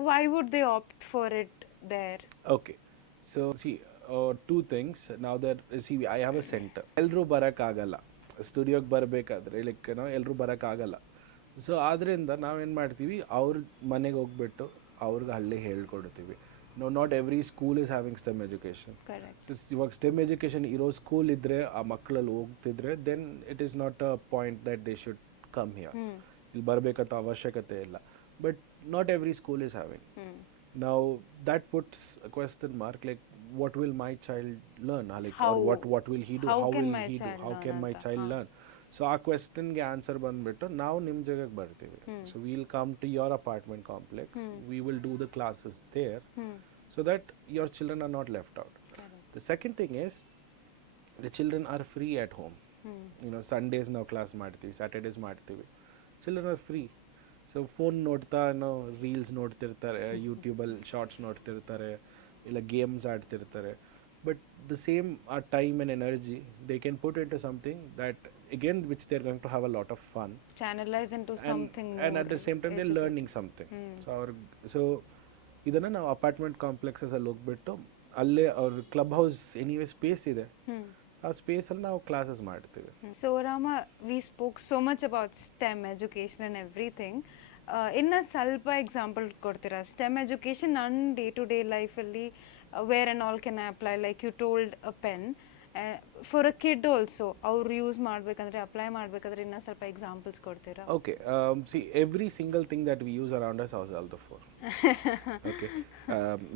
why would they opt for it there? Okay, so see two things. ನಾವು ಐ ಹ್ಯಾವ್ ಅ ಸೆಂಟರ್. ಎಲ್ಲರೂ ಬರೋಕ್ಕಾಗಲ್ಲ ಸ್ಟುಡಿಯೋಗೆ ಬರಬೇಕಾದ್ರೆ, ಲೈಕ್ ಎಲ್ಲರೂ ಬರೋಕ್ಕಾಗಲ್ಲ. ಸೊ ಆದ್ದರಿಂದ ನಾವೇನು ಮಾಡ್ತೀವಿ, ಅವ್ರ ಮನೆಗೆ ಹೋಗ್ಬಿಟ್ಟು ಅವ್ರಿಗೆ ಹಳ್ಳಿ ಹೇಳ್ಕೊಡ್ತೀವಿ. Not every school is having STEM education. ಇವಾಗ ಸ್ಟೆಮ್ ಎಜುಕೇಷನ್ ಇರೋ ಸ್ಕೂಲ್ ಇದ್ದರೆ, ಆ ಮಕ್ಕಳಲ್ಲಿ ಹೋಗ್ತಿದ್ರೆ, then it is not a point that they should come here. ಇಲ್ಲಿ ಬರಬೇಕಂತ ಅವಶ್ಯಕತೆ ಇಲ್ಲ. But not every school is having. Now that puts a question mark, like what will my child learn? Like, or How what will he do? how How can will my he do? child How learn can my anta? child learn? So ಆ ಕ್ವೆಶ್ಚನ್ಗೆ ಆನ್ಸರ್ ಬಂದ್ಬಿಟ್ಟು ನಾವು ನಿಮ್ಮ ಜಾಗಕ್ಕೆ ಬರ್ತೀವಿ. So will come to your apartment complex, we will do the classes there, so that your children are not left out. The second thing is, the children are free at home. Sundays ನಾವು class ಮಾಡ್ತೀವಿ, Saturdays ಮಾಡ್ತೀವಿ, children are free. So phone ನೋಡ್ತಾ reels ನೋಡ್ತಿರ್ತಾರೆ, ಯೂಟ್ಯೂಬಲ್ಲಿ shorts ನೋಡ್ತಿರ್ತಾರೆ, ಇಲ್ಲ games ಆಡ್ತಿರ್ತಾರೆ. But the same ಆ time and energy they can put into something that again which they're going to have a lot of fun, channelize into something and more at the same time they're educative. learning something. So ಇದನ್ನು ನಾವು apartment complexes ಅಲ್ಲಿ ಹೋಗ್ಬಿಟ್ಟು ಅಲ್ಲೇ ಅವ್ರ club house anyway space ಇದೆ, ಆ ಸ್ಪೇಸಲ್ಲಿ ನಾವು ಕ್ಲಾಸಸ್ ಮಾಡ್ತೀವಿ. So Rama, we spoke so much about STEM education and everything. ಇನ್ನು ಸ್ವಲ್ಪ ಎಕ್ಸಾಂಪಲ್ ಕೊಡ್ತೀರಾ STEM education ನನ್ನ ಡೇ ಟು ಡೇ ಲೈಫಲ್ಲಿ where and all can I apply, like you told a pen for a kid also ಅವ್ರು use ಮಾಡಬೇಕಂದ್ರೆ apply ಮಾಡಬೇಕಾದ್ರೆ ಇನ್ನೂ ಸ್ವಲ್ಪ ಎಕ್ಸಾಂಪಲ್ಸ್ ಕೊಡ್ತೀರಾ? Okay, see, every single thing that we use around us is all the four. Okay,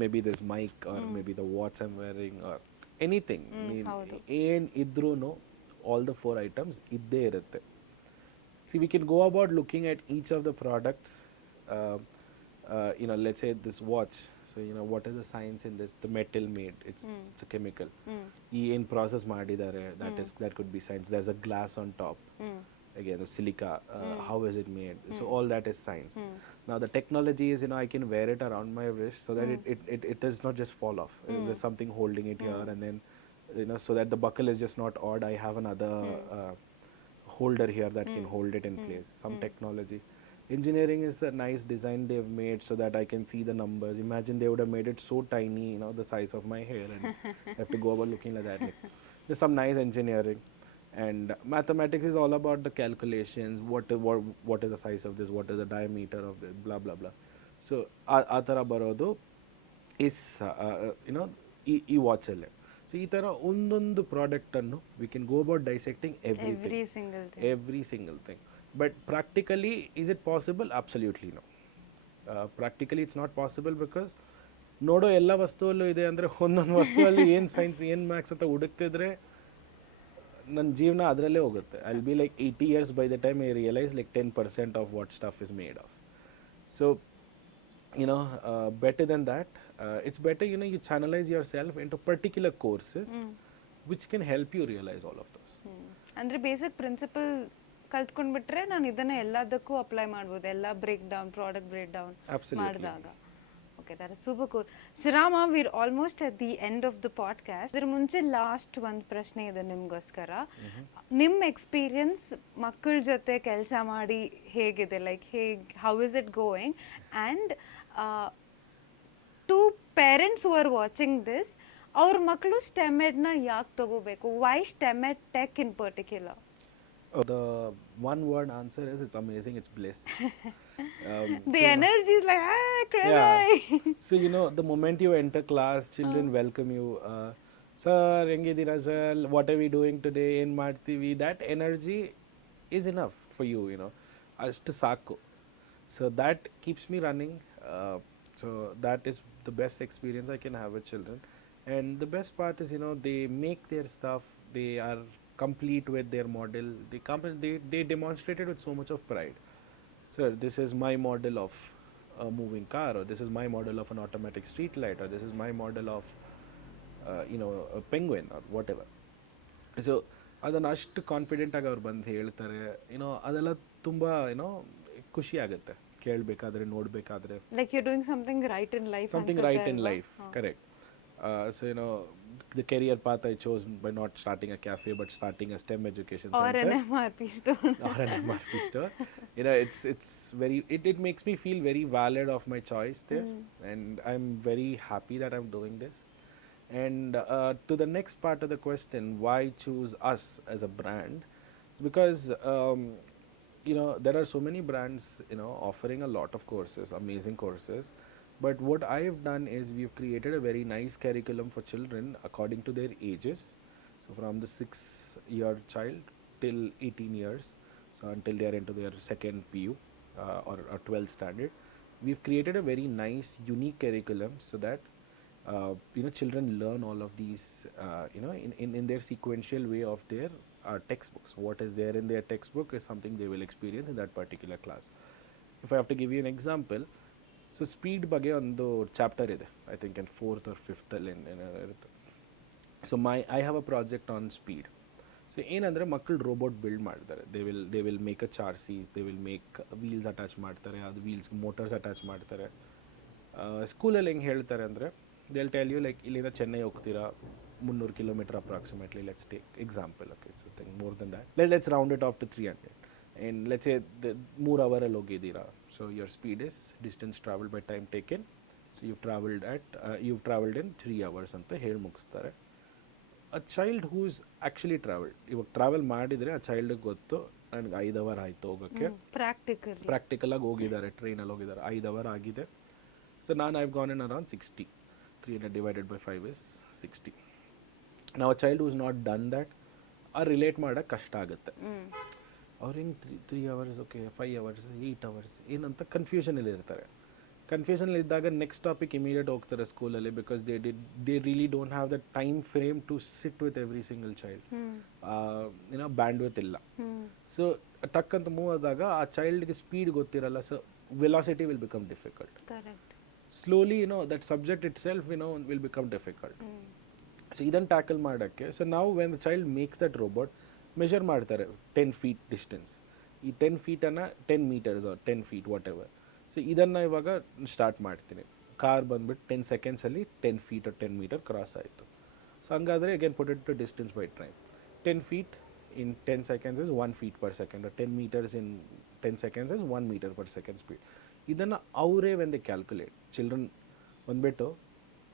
maybe this mic, or maybe the watch I'm wearing, or anything. ಹೌದು. ಏನ್ ಇದ್ರೂನು all the four items ಇದ್ದೇ ಇರುತ್ತೆ. See, we can go about looking at each of the products. Uh, let's say this watch. So, what is the science in this? The metal made. It's a chemical. In process ಮಾಡಿದ್ದಾರೆ. That could be science. There's a glass on top. Again, the silica. How is it made? So all that is science. Now the technology is, I can wear it around my wrist so that it does not just fall off. There's something holding it here, and then so that the buckle is just not odd. I have another holder here that can hold it in place. Some technology. Engineering is a nice design they've made so that I can see the numbers. Imagine they would have made it so tiny, the size of my hair, and I have to go about looking like that. Like, there's some nice engineering. And mathematics is all about the calculations. What is the size of this? What is the diameter of this? Blah blah blah. So ಆ ಥರ ಬರೋದು ಇಸ್ ಈ ವಾಚಲ್ಲೇ. ಸೊ ಈ ಥರ ಒಂದೊಂದು ಪ್ರಾಡಕ್ಟನ್ನು we can go about dissecting every single thing. But practically, is it possible? Absolutely no. Practically it's not possible, because ನೋಡೋ ಎಲ್ಲ ವಸ್ತುವಲ್ಲೂ ಇದೆ ಅಂದರೆ ಒಂದೊಂದು ವಸ್ತುವಲ್ಲಿ ಏನು ಸೈನ್ಸ್ ಏನು ಮ್ಯಾಥ್ಸ್ ಅಂತ ಹುಡುಕ್ತಿದ್ರೆ ನನ್ನ ಜೀವನ ಅದರಲ್ಲೇ ಹೋಗುತ್ತೆ. I will be like 80 years by the time I realize like 10% of what stuff is made of. So better than that, it's better you channelize yourself into particular courses which can help you realize all of those. ಅಂದರೆ basic principal ಕಲ್ತ್ಕೊಂಡ್ಬಿಟ್ರೆ ನಾನು ಇದನ್ನ ಎಲ್ಲದಕ್ಕೂ ಅಪ್ಲೈ ಮಾಡ್ಬೋದು, ಎಲ್ಲ product break down ಮಾಡಿದಾಗ. Okay, that is super cool. So Rama, we're almost at the end of the podcast. ಇದರ ಮುಂಚೆ ಲಾಸ್ಟ್ ಒಂದು ಪ್ರಶ್ನೆ ಇದೆ ನಿಮಗೋಸ್ಕರ. ನಿಮ್ಮ ಎಕ್ಸ್ಪೀರಿಯನ್ಸ್ ಮಕ್ಕಳ ಜೊತೆ ಕೆಲಸ ಮಾಡಿ ಹೇಗಿದೆ? Like how is it going? And to parents who are watching this, ಅವ್ರ ಮಕ್ಕಳು ಸ್ಟೆಮೆಡ್ನ ಯಾಕೆ ತಗೋಬೇಕು? Why STEMEd tech in particular? The one word answer is, it's amazing, it's bliss. The energy is like, crazy. Yeah. So the moment you enter class, children welcome you. Sir, ಹೆಂಗಿದ್ದೀರಾ sir? What are we doing today? ಏನ್ ಮಾಡ್ತೀವಿ? That energy is enough for you. ಅಷ್ಟು ಸಾಕು. So that keeps me running. So that is the best experience I can have with children. And the best part is, they make their stuff. They are complete with their model. They demonstrate it with so much of pride. Sir, this is my model of a moving car, or this is my model of an automatic street light, or this is my model of a penguin, or whatever. So ಅದನ್ನು ಅಷ್ಟು ಕಾನ್ಫಿಡೆಂಟ್ ಆಗಿ ಅವ್ರು ಬಂದು ಹೇಳ್ತಾರೆ, ಅದೆಲ್ಲ ತುಂಬ ಖುಷಿ ಆಗುತ್ತೆ ಕೇಳಬೇಕಾದ್ರೆ, ನೋಡಬೇಕಾದ್ರೆ. Like you're doing something right in life. Something right in life, correct. So the career path I chose by not starting a cafe but starting a STEM education or center. An MRP store. Or an MRP store. It's very, it makes me feel very valid of my choice there. And I'm very happy that I'm doing this. And to the next part of the question, why choose us as a brand? Because there are so many brands offering a lot of courses, amazing courses. But what I have done is we've created a very nice curriculum for children according to their ages. So from the 6-year child till 18 years, so until they are into their second PU or 12th standard, we've created a very nice, unique curriculum so that children learn all of these, in their sequential way of their textbooks. What is there in their textbook is something they will experience in that particular class. If I have to give you an example, so speed ಬಗ್ಗೆ ಒಂದು chapter ಇದೆ, I think in fourth or fifth ಅಲ್ಲಿ ಇರುತ್ತೆ. So I have a project on speed. So ಏನಂದರೆ ಮಕ್ಕಳು robot build ಮಾಡ್ತಾರೆ. They will make a ಚಾರ್ಸೀಸ್, they will make wheels attach ಮಾಡ್ತಾರೆ, ಅದು ವೀಲ್ಸ್ ಮೋಟರ್ಸ್ ಅಟ್ಯಾಚ್ ಮಾಡ್ತಾರೆ. ಸ್ಕೂಲಲ್ಲಿ ಹೆಂಗೆ ಹೇಳ್ತಾರೆ ಅಂದರೆ, they will tell you like ಇಲ್ಲಿಂದ ಚೆನ್ನೈ ಹೋಗ್ತೀರಾ 300 kilometre approximately, let's take example. Okay, it's thing more than that, let's round it off to 300. And let's say 3 ಅವರಲ್ಲಿ ಹೋಗಿದ್ದೀರಾ. So your speed is distance traveled by time taken. So you've traveled in 3 hours ಅಂತ ಹೇಳಿ ಮುಗಿಸ್ತಾರೆ. A child who is actually ಇವಾಗ travel ಮಾಡಿದರೆ ಆ ಚೈಲ್ಡ್ಗೆ ಗೊತ್ತು, ನನಗೆ 5 ಅವರ್ ಆಯಿತು ಹೋಗೋಕ್ಕೆ. ಪ್ರಾಕ್ಟಿಕಲಾಗಿ ಹೋಗಿದ್ದಾರೆ, ಟ್ರೈನಲ್ಲಿ ಹೋಗಿದ್ದಾರೆ, 5 ಅವರ್ ಆಗಿದೆ. ಸೊ ನಾನು I've gone in around 60. 300 divided by 5 is 60. ನಾವು ಅ child who is not done that, ಆ ರಿಲೇಟ್ ಮಾಡೋಕ್ಕೆ ಕಷ್ಟ ಆಗುತ್ತೆ. ಅವ್ರು ಹಿಂಗೆ 3 hours, ಓಕೆ 5 hours, 8 hours ಏನಂತ ಕನ್ಫ್ಯೂಷನಲ್ಲಿ ಇರ್ತಾರೆ. ಕನ್ಫ್ಯೂಷನಲ್ಲಿ ಇದ್ದಾಗ ನೆಕ್ಸ್ಟ್ ಟಾಪಿಕ್ ಇಮಿಡಿಯೇಟ್ ಹೋಗ್ತಾರೆ ಸ್ಕೂಲಲ್ಲಿ, because they really don't have the time frame to sit with every single child. Bandwidth ಇಲ್ಲ. ಸೊ ಟಕ್ ಅಂತ ಮೂವ್ ಆದಾಗ ಆ ಚೈಲ್ಡ್ಗೆ ಸ್ಪೀಡ್ ಗೊತ್ತಿರಲ್ಲ. So velocity will become difficult. Slowly that subject itself will become difficult. So ಇದನ್ನು tackle ಮಾಡೋಕ್ಕೆ, so ನಾವು when the child makes that robot, measure ಮಾಡ್ತಾರೆ 10 feet ಡಿಸ್ಟೆನ್ಸ್. ಈ 10 feetನ್ನು 10 meters or 10 feet whatever. So ಇದನ್ನು ಇವಾಗ start ಮಾಡ್ತೀನಿ. Car ಬಂದ್ಬಿಟ್ಟು 10 secondsಲ್ಲಿ 10 feet or 10 meter ಕ್ರಾಸ್ ಆಯಿತು. ಸೊ ಹಂಗಾದರೆ again put it to distance by time. 10 feet in 10 seconds is 1 feet per second, or 10 meters in 10 seconds is 1 meter per second speed. ಇದನ್ನು ಅವರೇ ವೆನ್ ದೇ ಕ್ಯಾಲ್ಕುಲೇಟ್, ಚಿಲ್ಡ್ರನ್ ಬಂದ್ಬಿಟ್ಟು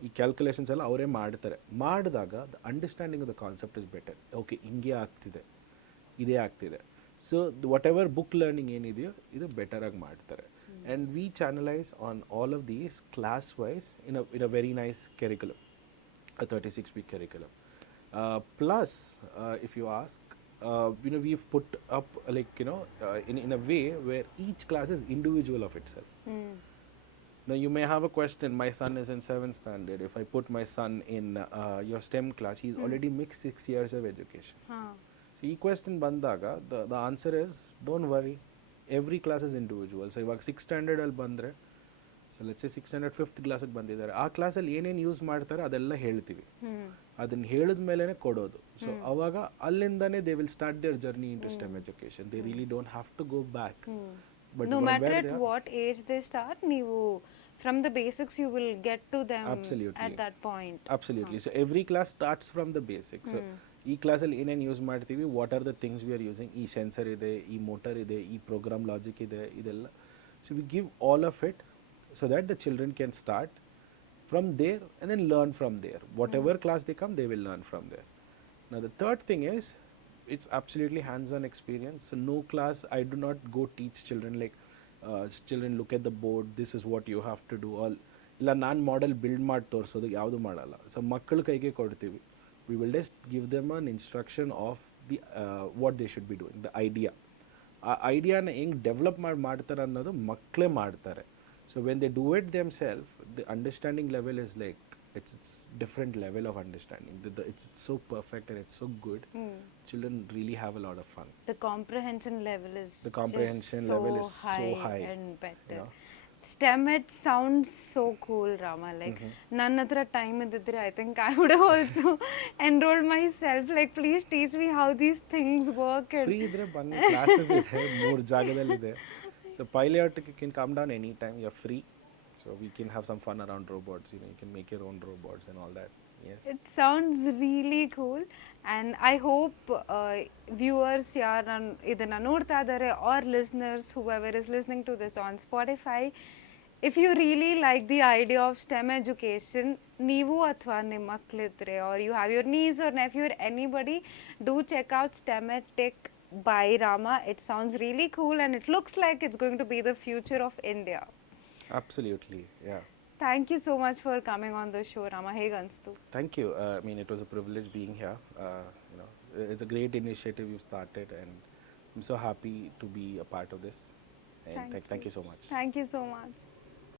ಈ ಕ್ಯಾಲ್ಕುಲೇಷನ್ಸ್ ಎಲ್ಲ ಅವರೇ ಮಾಡ್ತಾರೆ. ಮಾಡಿದಾಗ the understanding of the concept is better. Okay, ಹಿಂಗೆ ಆಗ್ತಿದೆ, ಇದೇ ಆಗ್ತಿದೆ. So whatever book learning ಏನಿದೆಯೋ ಇದು ಬೆಟರಾಗಿ ಮಾಡ್ತಾರೆ. And we channelise on all of these classwise in a very nice curriculum, a 36-week curriculum. Plus, if you ask, we've put up in a way where each class is individual of itself. Now you may have a question, my son is in 7th standard. If I put my son in your STEM class, he's already mixed 6 years of education. So ಈ question ಬಂದಾಗ the answer is, don't worry, every class is individual. So ಇವಾಗ 6th standard ಅಲ್ಲಿ ಬಂದರೆ, so let's say 6th standard 5th ಕ್ಲಾಸಿಗೆ ಬಂದಿದ್ದಾರೆ, ಆ ಕ್ಲಾಸಲ್ಲಿ ಏನೇನು ಯೂಸ್ ಮಾಡ್ತಾರೆ ಅದೆಲ್ಲ ಹೇಳ್ತೀವಿ. ಅದನ್ನು ಹೇಳಿದ ಮೇಲೇ ಕೊಡೋದು. ಸೊ ಅವಾಗ ಅಲ್ಲಿಂದಾನೇ they will start their journey into STEM education. They really don't have to go back. But no matter at what age they start, ನೀವು from the basics you will get to them. Absolutely. At that point. Absolutely. So every class starts from the basics. So ಈ ಕ್ಲಾಸಲ್ಲಿ ಏನೇನು ಯೂಸ್ ಮಾಡ್ತೀವಿ, what are the things we are using, ಈ ಸೆನ್ಸರ್ ಇದೆ, ಈ ಮೋಟರ್ ಇದೆ, ಈ ಪ್ರೋಗ್ರಾಮ್ ಲಾಜಿಕ್ ಇದೆ, ಇದೆಲ್ಲ. So we give all of it so that the children can start from there and then learn from there. Whatever class they come, they will learn from there. Now the third thing is, it's absolutely hands-on experience. So no class, I do not go teach children like children look at the board, this is what you have to do. All ಇಲ್ಲ ನಾನು model build ಮಾಡಿ ತೋರಿಸೋದು ಯಾವುದು ಮಾಡಲ್ಲ. ಸೊ ಮಕ್ಕಳ ಕೈಗೆ ಕೊಡ್ತೀವಿ. we will just give them an instruction of the what they should be doing, the idea. ಆ ಐಡಿಯಾನ ಹೆಂಗೆ ಡೆವಲಪ್ ಮಾಡ್ತಾರೆ ಅನ್ನೋದು ಮಕ್ಕಳೇ ಮಾಡ್ತಾರೆ. So when they do it themselves, the understanding level is like, it's different level of understanding. It's so perfect and it's so good. Children really have a lot of fun. The comprehension level is so high and better. STEM, it sounds so cool, Rama. Like, ನನ್ನ ಹತ್ರ ಟೈಮ್ ಇದ್ದಿದ್ರೆ I think I would have also enrolled myself. Like, please teach me how these things work. Free ಇದ್ರೆ ಬನ್ನಿ, ಕ್ಲಾಸಸ್ ಇದೆ 3 ಜಾಗದಲ್ಲಿ ಇದೆ. So pilot can come down anytime, you're free. So we can have some fun around robots, you can make your own robots and all that. Yes. It sounds really cool, and I hope viewers idana nodta idare, or listeners, whoever is listening to this on Spotify, if you really like the idea of STEM education, neevu athwa ನಿಮ್ಮ ಮಕ್ಕಳಿದ್ರೆ, or you have your niece or nephew or anybody, do check out STEM Tech by Rama. It sounds really cool and it looks like it's going to be the future of India. Absolutely, yeah. Thank you so much for coming on the show, Rama. Hege anstu? Thank you. I mean, it was a privilege being here. It's a great initiative you've started, and I'm so happy to be a part of this. And thank you so much. Thank you so much.